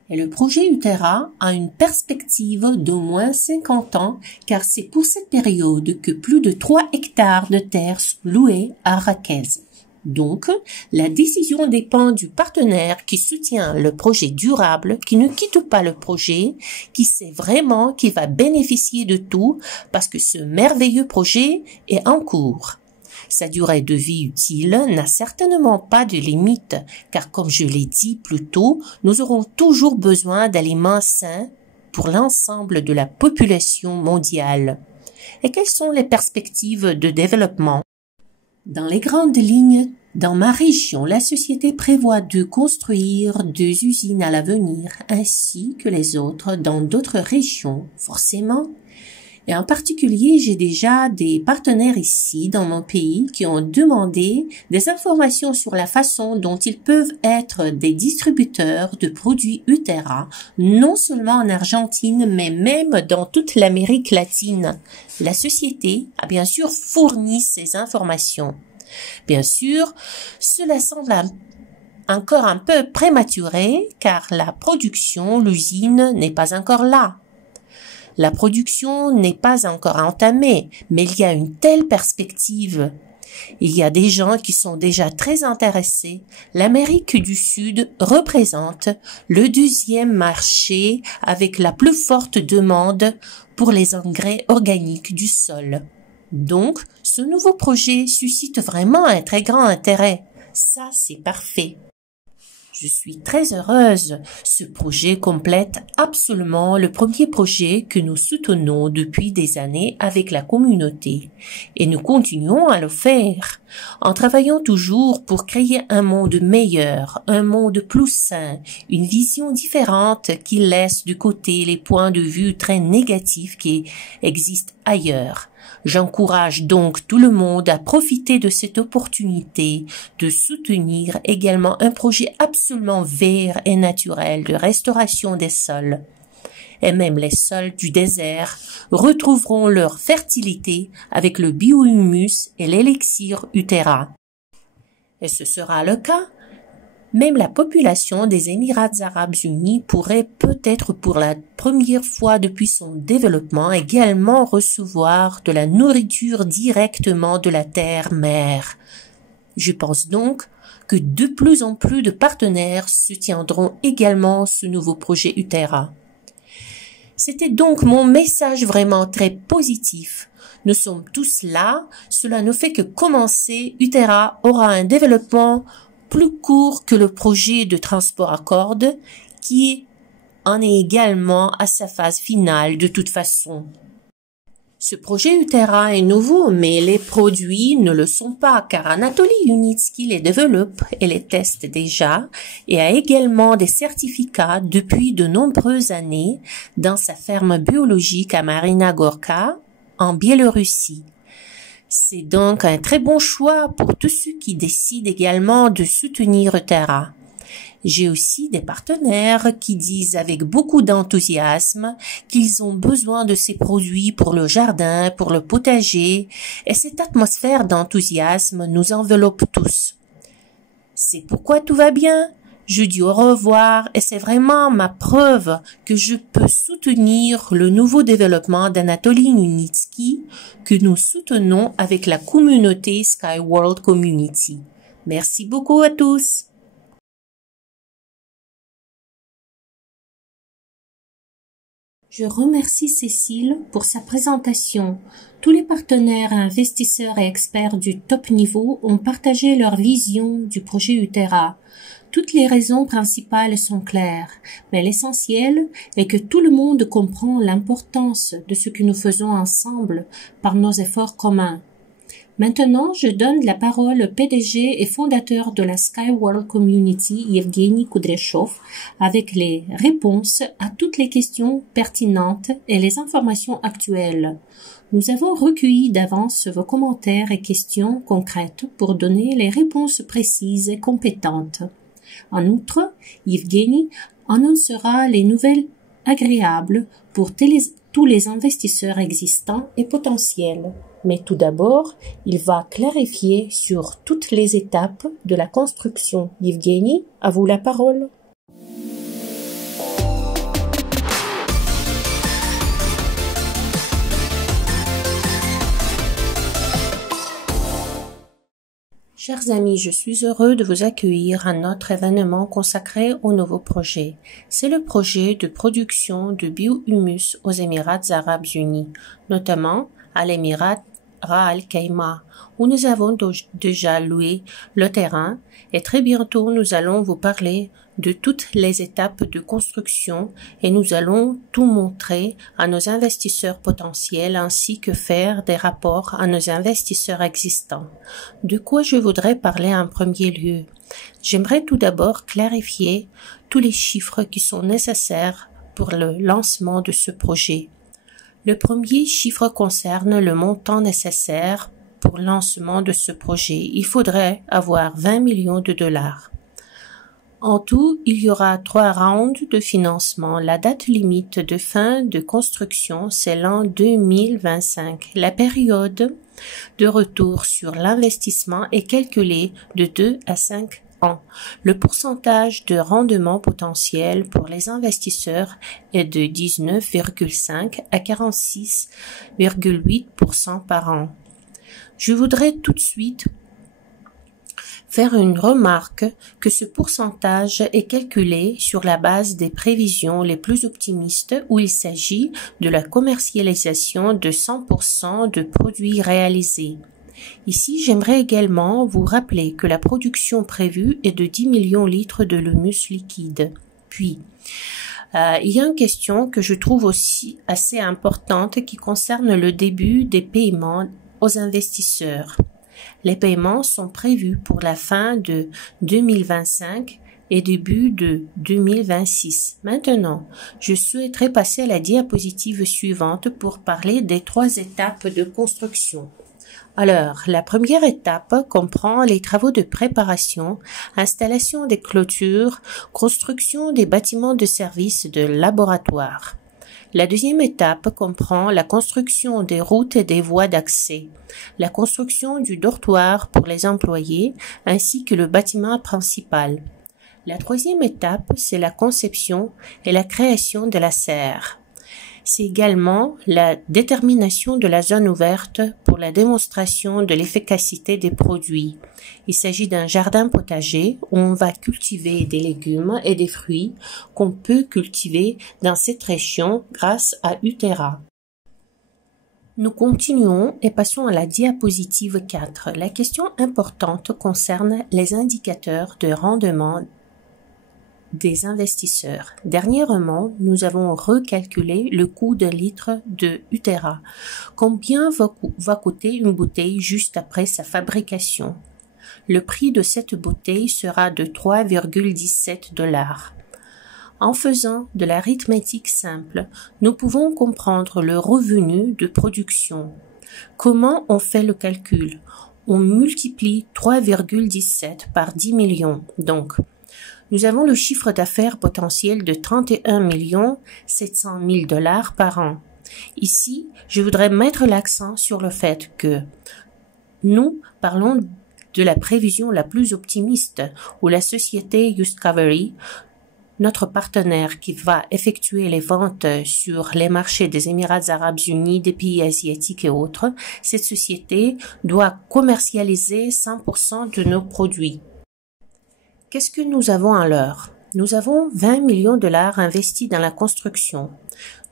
Et le projet Utera a une perspective d'au moins 50 ans car c'est pour cette période que plus de 3 hectares de terre sont loués à Rakez. Donc, la décision dépend du partenaire qui soutient le projet durable, qui ne quitte pas le projet, qui sait vraiment qu'il va bénéficier de tout parce que ce merveilleux projet est en cours. Sa durée de vie utile n'a certainement pas de limite, car comme je l'ai dit plus tôt, nous aurons toujours besoin d'aliments sains pour l'ensemble de la population mondiale. Et quelles sont les perspectives de développement? Dans les grandes lignes, dans ma région, la société prévoit de construire 2 usines à l'avenir, ainsi que les autres dans d'autres régions, forcément. Et en particulier, j'ai déjà des partenaires ici dans mon pays qui ont demandé des informations sur la façon dont ils peuvent être des distributeurs de produits Utera, non seulement en Argentine, mais même dans toute l'Amérique latine. La société a bien sûr fourni ces informations. Bien sûr, cela semble encore un peu prématuré car la production, l'usine n'est pas encore là. La production n'est pas encore entamée, mais il y a une telle perspective. Il y a des gens qui sont déjà très intéressés. L'Amérique du Sud représente le 2e marché avec la plus forte demande pour les engrais organiques du sol. Donc, ce nouveau projet suscite vraiment un très grand intérêt. Ça, c'est parfait. Je suis très heureuse. Ce projet complète absolument le premier projet que nous soutenons depuis des années avec la communauté. Et nous continuons à le faire, en travaillant toujours pour créer un monde meilleur, un monde plus sain, une vision différente qui laisse de côté les points de vue très négatifs qui existent ailleurs. J'encourage donc tout le monde à profiter de cette opportunité de soutenir également un projet absolument vert et naturel de restauration des sols. Et même les sols du désert retrouveront leur fertilité avec le biohumus et l'élixir Utera. Et ce sera le cas. Même la population des Émirats arabes unis pourrait peut-être pour la première fois depuis son développement également recevoir de la nourriture directement de la terre-mère. Je pense donc que de plus en plus de partenaires soutiendront également ce nouveau projet Utera. C'était donc mon message vraiment très positif. Nous sommes tous là, cela ne fait que commencer. Utera aura un développement plus court que le projet de transport à cordes, qui en est également à sa phase finale de toute façon. Ce projet Utera est nouveau, mais les produits ne le sont pas, car Anatoly Yunitsky les développe et les teste déjà, et a également des certificats depuis de nombreuses années dans sa ferme biologique à Marina Gorka, en Biélorussie. C'est donc un très bon choix pour tous ceux qui décident également de soutenir Utera. J'ai aussi des partenaires qui disent avec beaucoup d'enthousiasme qu'ils ont besoin de ces produits pour le jardin, pour le potager, et cette atmosphère d'enthousiasme nous enveloppe tous. C'est pourquoi tout va bien. Je dis au revoir et c'est vraiment ma preuve que je peux soutenir le nouveau développement d'Anatoly Yunitsky que nous soutenons avec la communauté Sky World Community. Merci beaucoup à tous. Je remercie Cécile pour sa présentation. Tous les partenaires, investisseurs et experts du top niveau ont partagé leur vision du projet Utera. Toutes les raisons principales sont claires, mais l'essentiel est que tout le monde comprend l'importance de ce que nous faisons ensemble par nos efforts communs. Maintenant, je donne la parole au PDG et fondateur de la Skyworld Community, Evgeny Kudryashov, avec les réponses à toutes les questions pertinentes et les informations actuelles. Nous avons recueilli d'avance vos commentaires et questions concrètes pour donner les réponses précises et compétentes. En outre, Evgeny annoncera les nouvelles agréables pour tous les investisseurs existants et potentiels. Mais tout d'abord, il va clarifier sur toutes les étapes de la construction. Evgeny, à vous la parole. Chers amis, je suis heureux de vous accueillir à notre événement consacré au nouveau projet. C'est le projet de production de biohumus aux Émirats arabes unis, notamment à l'Émirat Ras Al-Khaimah, où nous avons déjà loué le terrain et très bientôt nous allons vous parler de toutes les étapes de construction et nous allons tout montrer à nos investisseurs potentiels ainsi que faire des rapports à nos investisseurs existants. De quoi je voudrais parler en premier lieu? J'aimerais tout d'abord clarifier tous les chiffres qui sont nécessaires pour le lancement de ce projet. Le premier chiffre concerne le montant nécessaire pour le lancement de ce projet. Il faudrait avoir 20 millions de dollars. En tout, il y aura 3 rounds de financement. La date limite de fin de construction, c'est l'an 2025. La période de retour sur l'investissement est calculée de 2 à 5 ans. Le pourcentage de rendement potentiel pour les investisseurs est de 19,5 à 46,8% par an. Je voudrais tout de suite faire une remarque que ce pourcentage est calculé sur la base des prévisions les plus optimistes où il s'agit de la commercialisation de 100% de produits réalisés. Ici, j'aimerais également vous rappeler que la production prévue est de 10 millions de litres de l'humus liquide. Puis, il y a une question que je trouve aussi assez importante qui concerne le début des paiements aux investisseurs. Les paiements sont prévus pour la fin de 2025 et début de 2026. Maintenant, je souhaiterais passer à la diapositive suivante pour parler des 3 étapes de construction. Alors, la première étape comprend les travaux de préparation, installation des clôtures, construction des bâtiments de service de laboratoire. La deuxième étape comprend la construction des routes et des voies d'accès, la construction du dortoir pour les employés ainsi que le bâtiment principal. La troisième étape, c'est la conception et la création de la serre. C'est également la détermination de la zone ouverte pour la démonstration de l'efficacité des produits. Il s'agit d'un jardin potager où on va cultiver des légumes et des fruits qu'on peut cultiver dans cette région grâce à Utera. Nous continuons et passons à la diapositive 4. La question importante concerne les indicateurs de rendement des investisseurs. Dernièrement, nous avons recalculé le coût d'un litre de Utera. Combien va coûter une bouteille juste après sa fabrication? Le prix de cette bouteille sera de 3,17 $. En faisant de l'arithmétique simple, nous pouvons comprendre le revenu de production. Comment on fait le calcul? On multiplie 3,17 par 10 millions. Donc, nous avons le chiffre d'affaires potentiel de 31 700 000 $ par an. Ici, je voudrais mettre l'accent sur le fait que nous parlons de la prévision la plus optimiste où la société Discovery notre partenaire qui va effectuer les ventes sur les marchés des Émirats arabes unis, des pays asiatiques et autres, cette société doit commercialiser 100% de nos produits. Qu'est-ce que nous avons alors? Nous avons 20 millions de dollars investis dans la construction.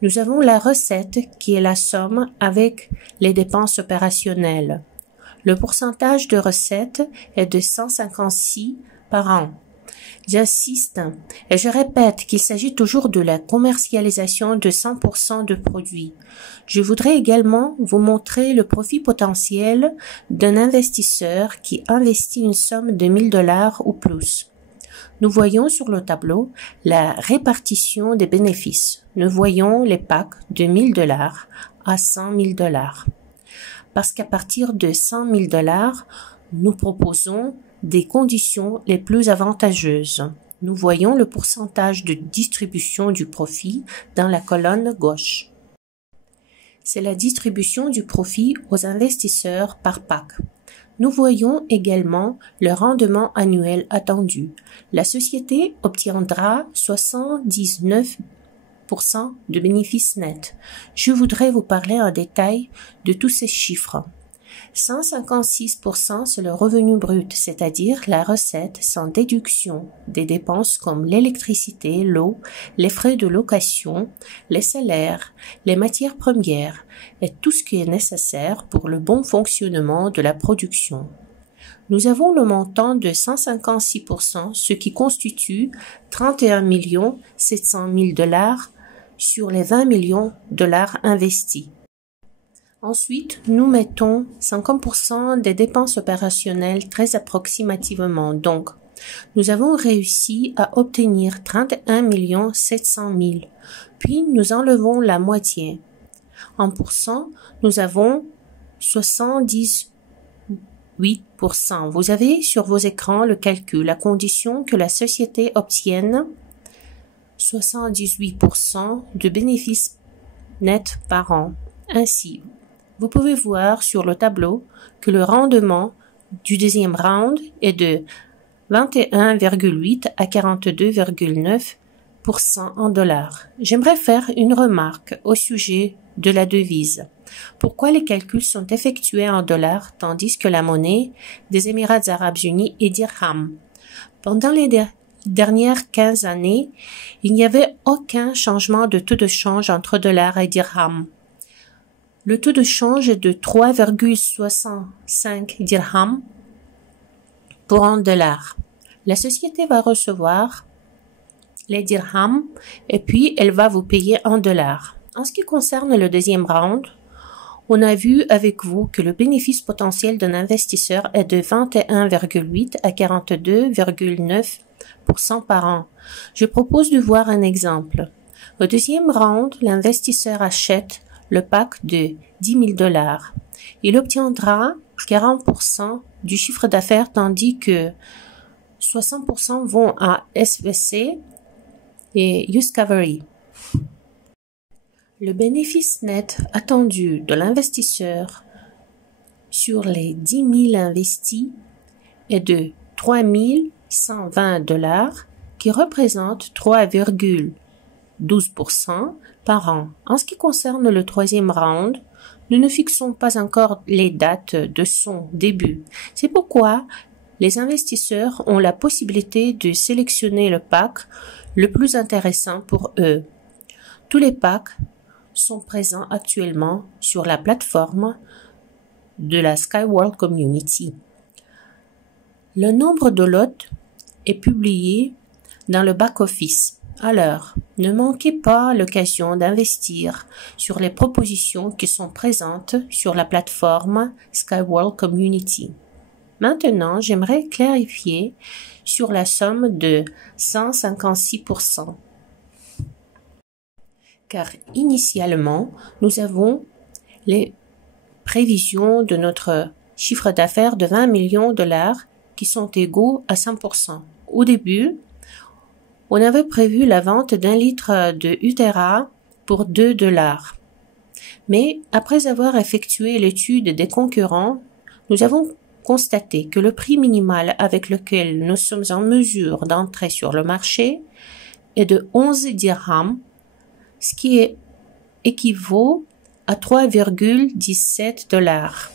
Nous avons la recette qui est la somme avec les dépenses opérationnelles. Le pourcentage de recette est de 156 par an. J'insiste et je répète qu'il s'agit toujours de la commercialisation de 100% de produits. Je voudrais également vous montrer le profit potentiel d'un investisseur qui investit une somme de 1000 dollars ou plus. Nous voyons sur le tableau la répartition des bénéfices. Nous voyons les packs de 1000 dollars à 100 000 dollars. Parce qu'à partir de 100 000 dollars, nous proposons des conditions les plus avantageuses. Nous voyons le pourcentage de distribution du profit dans la colonne gauche. C'est la distribution du profit aux investisseurs par pack. Nous voyons également le rendement annuel attendu. La société obtiendra 79% de bénéfices nets. Je voudrais vous parler en détail de tous ces chiffres. 156%, c'est le revenu brut, c'est-à-dire la recette sans déduction des dépenses comme l'électricité, l'eau, les frais de location, les salaires, les matières premières et tout ce qui est nécessaire pour le bon fonctionnement de la production. Nous avons le montant de 156%, ce qui constitue 31 700 000 dollars sur les 20 millions de dollars investis. Ensuite, nous mettons 50% des dépenses opérationnelles très approximativement. Donc, nous avons réussi à obtenir 31 700 000. Puis, nous enlevons la moitié. En pourcent, nous avons 78%. Vous avez sur vos écrans le calcul, à condition que la société obtienne 78% de bénéfices nets par an. Ainsi, vous pouvez voir sur le tableau que le rendement du deuxième round est de 21,8 à 42,9% en dollars. J'aimerais faire une remarque au sujet de la devise. Pourquoi les calculs sont effectués en dollars tandis que la monnaie des Émirats arabes unis est dirham? Pendant les dernières 15 années, il n'y avait aucun changement de taux de change entre dollars et dirham. Le taux de change est de 3,65 dirhams pour un dollar. La société va recevoir les dirhams et puis elle va vous payer en dollars. En ce qui concerne le deuxième round, on a vu avec vous que le bénéfice potentiel d'un investisseur est de 21,8 à 42,9% par an. Je propose de voir un exemple. Au deuxième round, l'investisseur achète le pack de 10 000 dollars. Il obtiendra 40% du chiffre d'affaires tandis que 60% vont à SVC et Discovery. Le bénéfice net attendu de l'investisseur sur les 10 000 investis est de 3 120 dollars qui représente 3,12% par an. En ce qui concerne le troisième round, nous ne fixons pas encore les dates de son début. C'est pourquoi les investisseurs ont la possibilité de sélectionner le pack le plus intéressant pour eux. Tous les packs sont présents actuellement sur la plateforme de la Skyworld Community. Le nombre de lots est publié dans le back-office. Alors, ne manquez pas l'occasion d'investir sur les propositions qui sont présentes sur la plateforme Skyworld Community. Maintenant, j'aimerais clarifier sur la somme de 156%. Car initialement, nous avons les prévisions de notre chiffre d'affaires de 20 millions de dollars qui sont égaux à 100%. Au début, on avait prévu la vente d'un litre de Utera pour 2 dollars. Mais après avoir effectué l'étude des concurrents, nous avons constaté que le prix minimal avec lequel nous sommes en mesure d'entrer sur le marché est de 11 dirhams, ce qui équivaut à 3,17 $.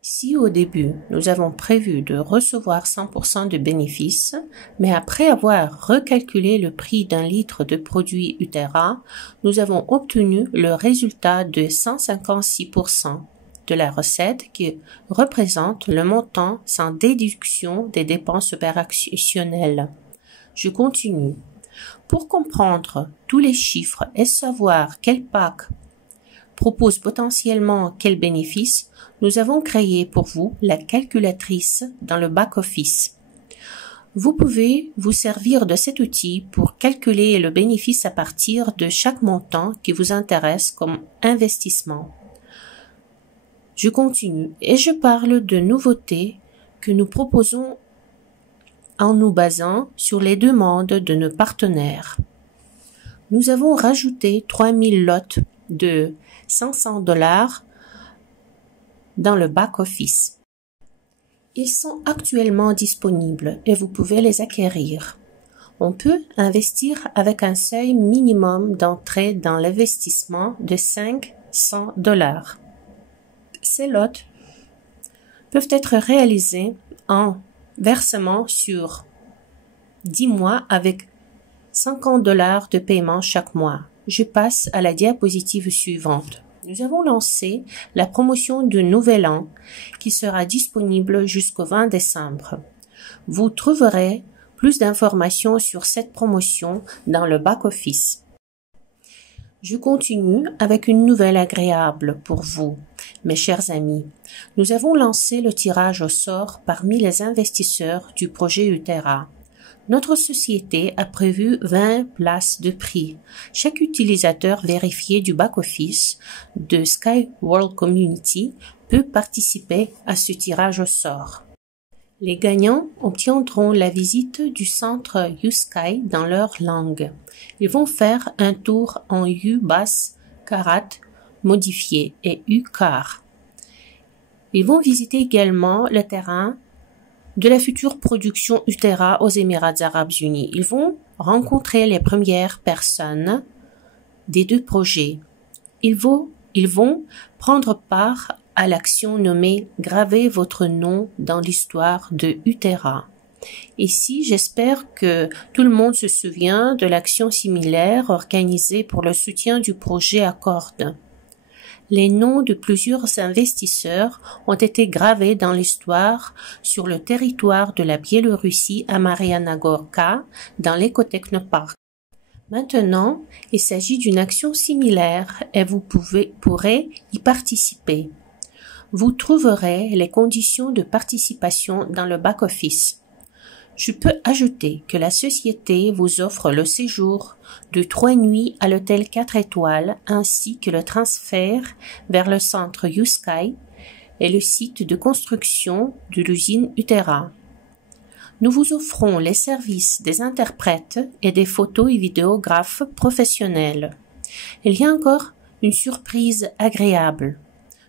Si au début, nous avons prévu de recevoir 100% de bénéfices, mais après avoir recalculé le prix d'un litre de produit Utera, nous avons obtenu le résultat de 156% de la recette qui représente le montant sans déduction des dépenses opérationnelles. Je continue. Pour comprendre tous les chiffres et savoir quel pack propose potentiellement quel bénéfice, nous avons créé pour vous la calculatrice dans le back-office. Vous pouvez vous servir de cet outil pour calculer le bénéfice à partir de chaque montant qui vous intéresse comme investissement. Je continue et je parle de nouveautés que nous proposons en nous basant sur les demandes de nos partenaires. Nous avons rajouté 3000 lots de 500 $ dans le back-office. Ils sont actuellement disponibles et vous pouvez les acquérir. On peut investir avec un seuil minimum d'entrée dans l'investissement de 500 $. Ces lots peuvent être réalisés en versement sur 10 mois avec 50 $ de paiement chaque mois. Je passe à la diapositive suivante. Nous avons lancé la promotion du Nouvel An qui sera disponible jusqu'au 20 décembre. Vous trouverez plus d'informations sur cette promotion dans le back-office. Je continue avec une nouvelle agréable pour vous, mes chers amis. Nous avons lancé le tirage au sort parmi les investisseurs du projet Utera. Notre société a prévu 20 places de prix. Chaque utilisateur vérifié du back-office de Sky World Community peut participer à ce tirage au sort. Les gagnants obtiendront la visite du centre U-Sky dans leur langue. Ils vont faire un tour en U-Bass Karat modifié et U-Car. Ils vont visiter également le terrain de la future production Utera aux Émirats arabes unis. Ils vont rencontrer les premières personnes des deux projets. Ils vont prendre part à l'action nommée « Gravez votre nom dans l'histoire de Utera ». Ici, j'espère que tout le monde se souvient de l'action similaire organisée pour le soutien du projet Accord. Les noms de plusieurs investisseurs ont été gravés dans l'histoire sur le territoire de la Biélorussie à Mariana Gorka, dans l'écotechnopark. Maintenant, il s'agit d'une action similaire et vous pourrez y participer. Vous trouverez les conditions de participation dans le back-office. Je peux ajouter que la société vous offre le séjour de 3 nuits à l'hôtel 4 étoiles ainsi que le transfert vers le centre U-Sky et le site de construction de l'usine Utera. Nous vous offrons les services des interprètes et des photos et vidéographes professionnels. Il y a encore une surprise agréable.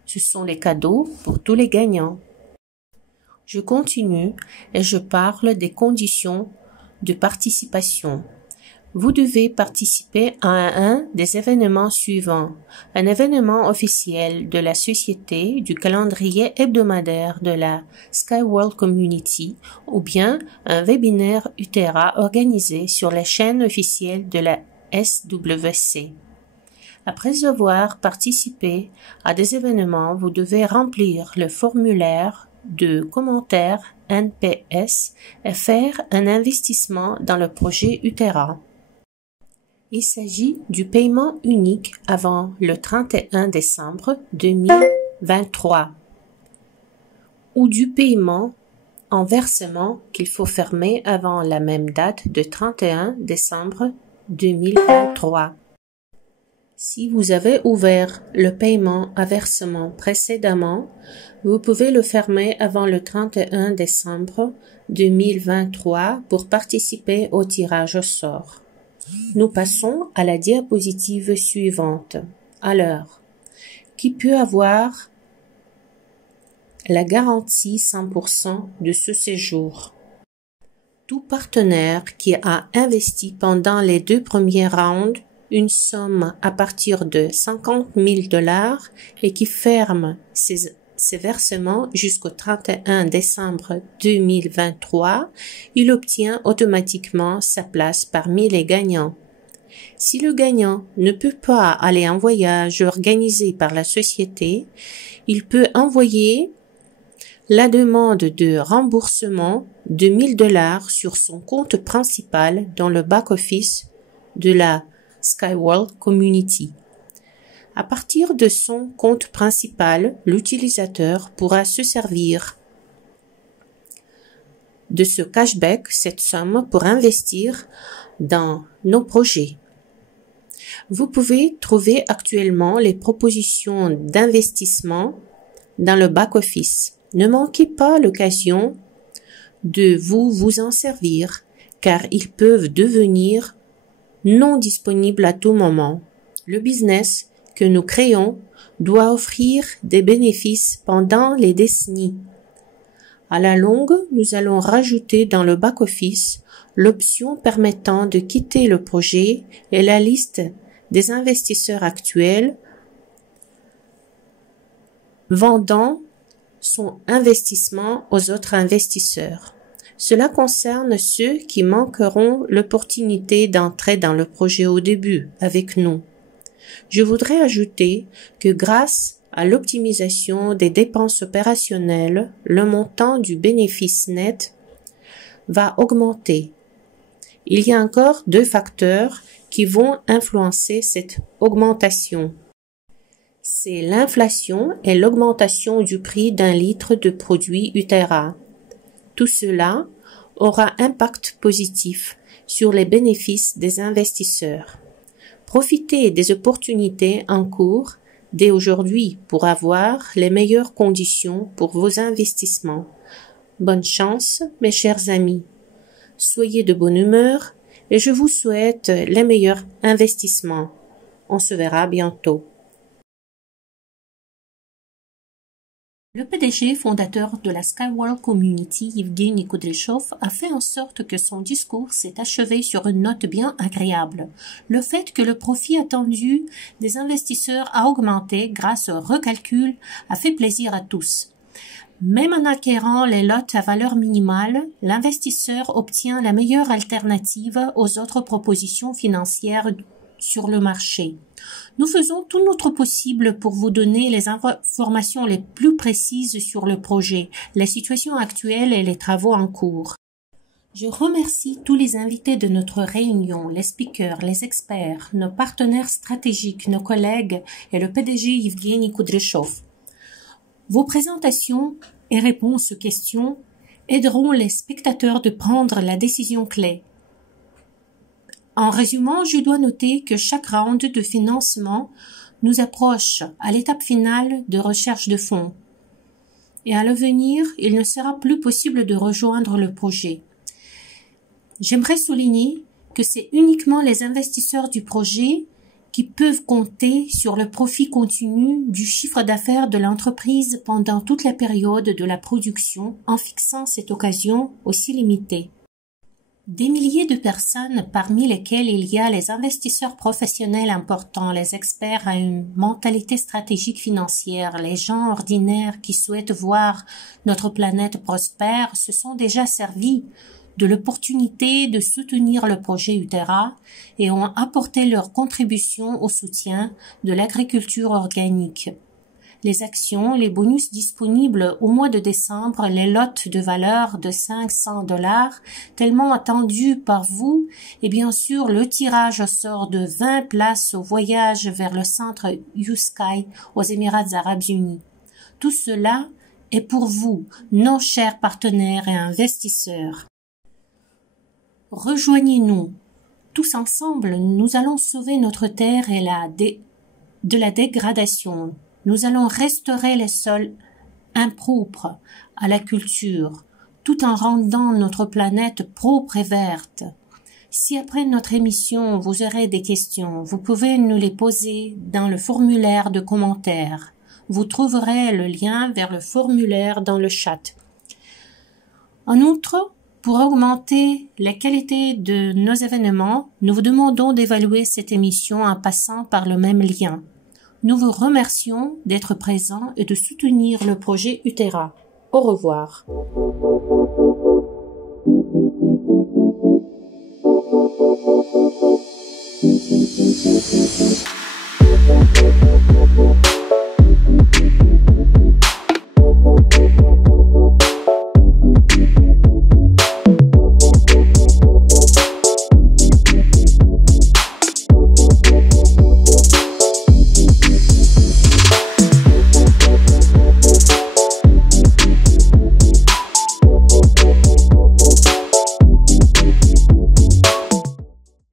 Ce sont les cadeaux pour tous les gagnants. Je continue et je parle des conditions de participation. Vous devez participer à un des événements suivants. Un événement officiel de la société du calendrier hebdomadaire de la Sky World Community ou bien un webinaire Utera organisé sur les chaînes officielles de la SWC. Après avoir participé à des événements, vous devez remplir le formulaire de commentaires NPS et faire un investissement dans le projet Utera. Il s'agit du paiement unique avant le 31 décembre 2023 ou du paiement en versement qu'il faut fermer avant la même date de 31 décembre 2023. Si vous avez ouvert le paiement à versement précédemment, vous pouvez le fermer avant le 31 décembre 2023 pour participer au tirage au sort. Nous passons à la diapositive suivante. Alors, qui peut avoir la garantie 100% de ce séjour? Tout partenaire qui a investi pendant les 2 premiers rounds une somme à partir de 50 000 $ et qui ferme ses versements jusqu'au 31 décembre 2023, il obtient automatiquement sa place parmi les gagnants. Si le gagnant ne peut pas aller en voyage organisé par la société, il peut envoyer la demande de remboursement de 1 000 $ sur son compte principal dans le back-office de la Skyworld Community. À partir de son compte principal, l'utilisateur pourra se servir de ce cashback, cette somme, pour investir dans nos projets. Vous pouvez trouver actuellement les propositions d'investissement dans le back-office. Ne manquez pas l'occasion de vous en servir, car ils peuvent devenir non disponibles à tout moment. Le business que nous créons doit offrir des bénéfices pendant les décennies. À la longue, nous allons rajouter dans le back-office l'option permettant de quitter le projet et la liste des investisseurs actuels vendant son investissement aux autres investisseurs. Cela concerne ceux qui manqueront l'opportunité d'entrer dans le projet au début avec nous. Je voudrais ajouter que grâce à l'optimisation des dépenses opérationnelles, le montant du bénéfice net va augmenter. Il y a encore 2 facteurs qui vont influencer cette augmentation. C'est l'inflation et l'augmentation du prix d'un litre de produit Uterra. Tout cela aura un impact positif sur les bénéfices des investisseurs. Profitez des opportunités en cours dès aujourd'hui pour avoir les meilleures conditions pour vos investissements. Bonne chance, mes chers amis. Soyez de bonne humeur et je vous souhaite les meilleurs investissements. On se verra bientôt. Le PDG fondateur de la Skyworld Community, Evgeny Kudryshov, a fait en sorte que son discours s'est achevé sur une note bien agréable. Le fait que le profit attendu des investisseurs a augmenté grâce au recalcul a fait plaisir à tous. Même en acquérant les lots à valeur minimale, l'investisseur obtient la meilleure alternative aux autres propositions financières sur le marché. Nous faisons tout notre possible pour vous donner les informations les plus précises sur le projet, la situation actuelle et les travaux en cours. Je remercie tous les invités de notre réunion, les speakers, les experts, nos partenaires stratégiques, nos collègues et le PDG Evgeny Kudryshov. Vos présentations et réponses aux questions aideront les spectateurs de prendre la décision clé. En résumant, je dois noter que chaque round de financement nous approche à l'étape finale de recherche de fonds. Et à l'avenir, il ne sera plus possible de rejoindre le projet. J'aimerais souligner que c'est uniquement les investisseurs du projet qui peuvent compter sur le profit continu du chiffre d'affaires de l'entreprise pendant toute la période de la production en fixant cette occasion aussi limitée. Des milliers de personnes, parmi lesquelles il y a les investisseurs professionnels importants, les experts à une mentalité stratégique financière, les gens ordinaires qui souhaitent voir notre planète prospère, se sont déjà servis de l'opportunité de soutenir le projet Uterra et ont apporté leur contribution au soutien de l'agriculture organique. Les actions, les bonus disponibles au mois de décembre, les lots de valeur de 500 $, tellement attendus par vous, et bien sûr le tirage au sort de 20 places au voyage vers le centre U-Sky aux Émirats Arabes Unis. Tout cela est pour vous, nos chers partenaires et investisseurs. Rejoignez-nous. Tous ensemble, nous allons sauver notre terre et de la dégradation. Nous allons restaurer les sols impropres à la culture, tout en rendant notre planète propre et verte. Si après notre émission vous aurez des questions, vous pouvez nous les poser dans le formulaire de commentaires. Vous trouverez le lien vers le formulaire dans le chat. En outre, Pour augmenter la qualité de nos événements, nous vous demandons d'évaluer cette émission en passant par le même lien. Nous vous remercions d'être présents et de soutenir le projet Utera. Au revoir.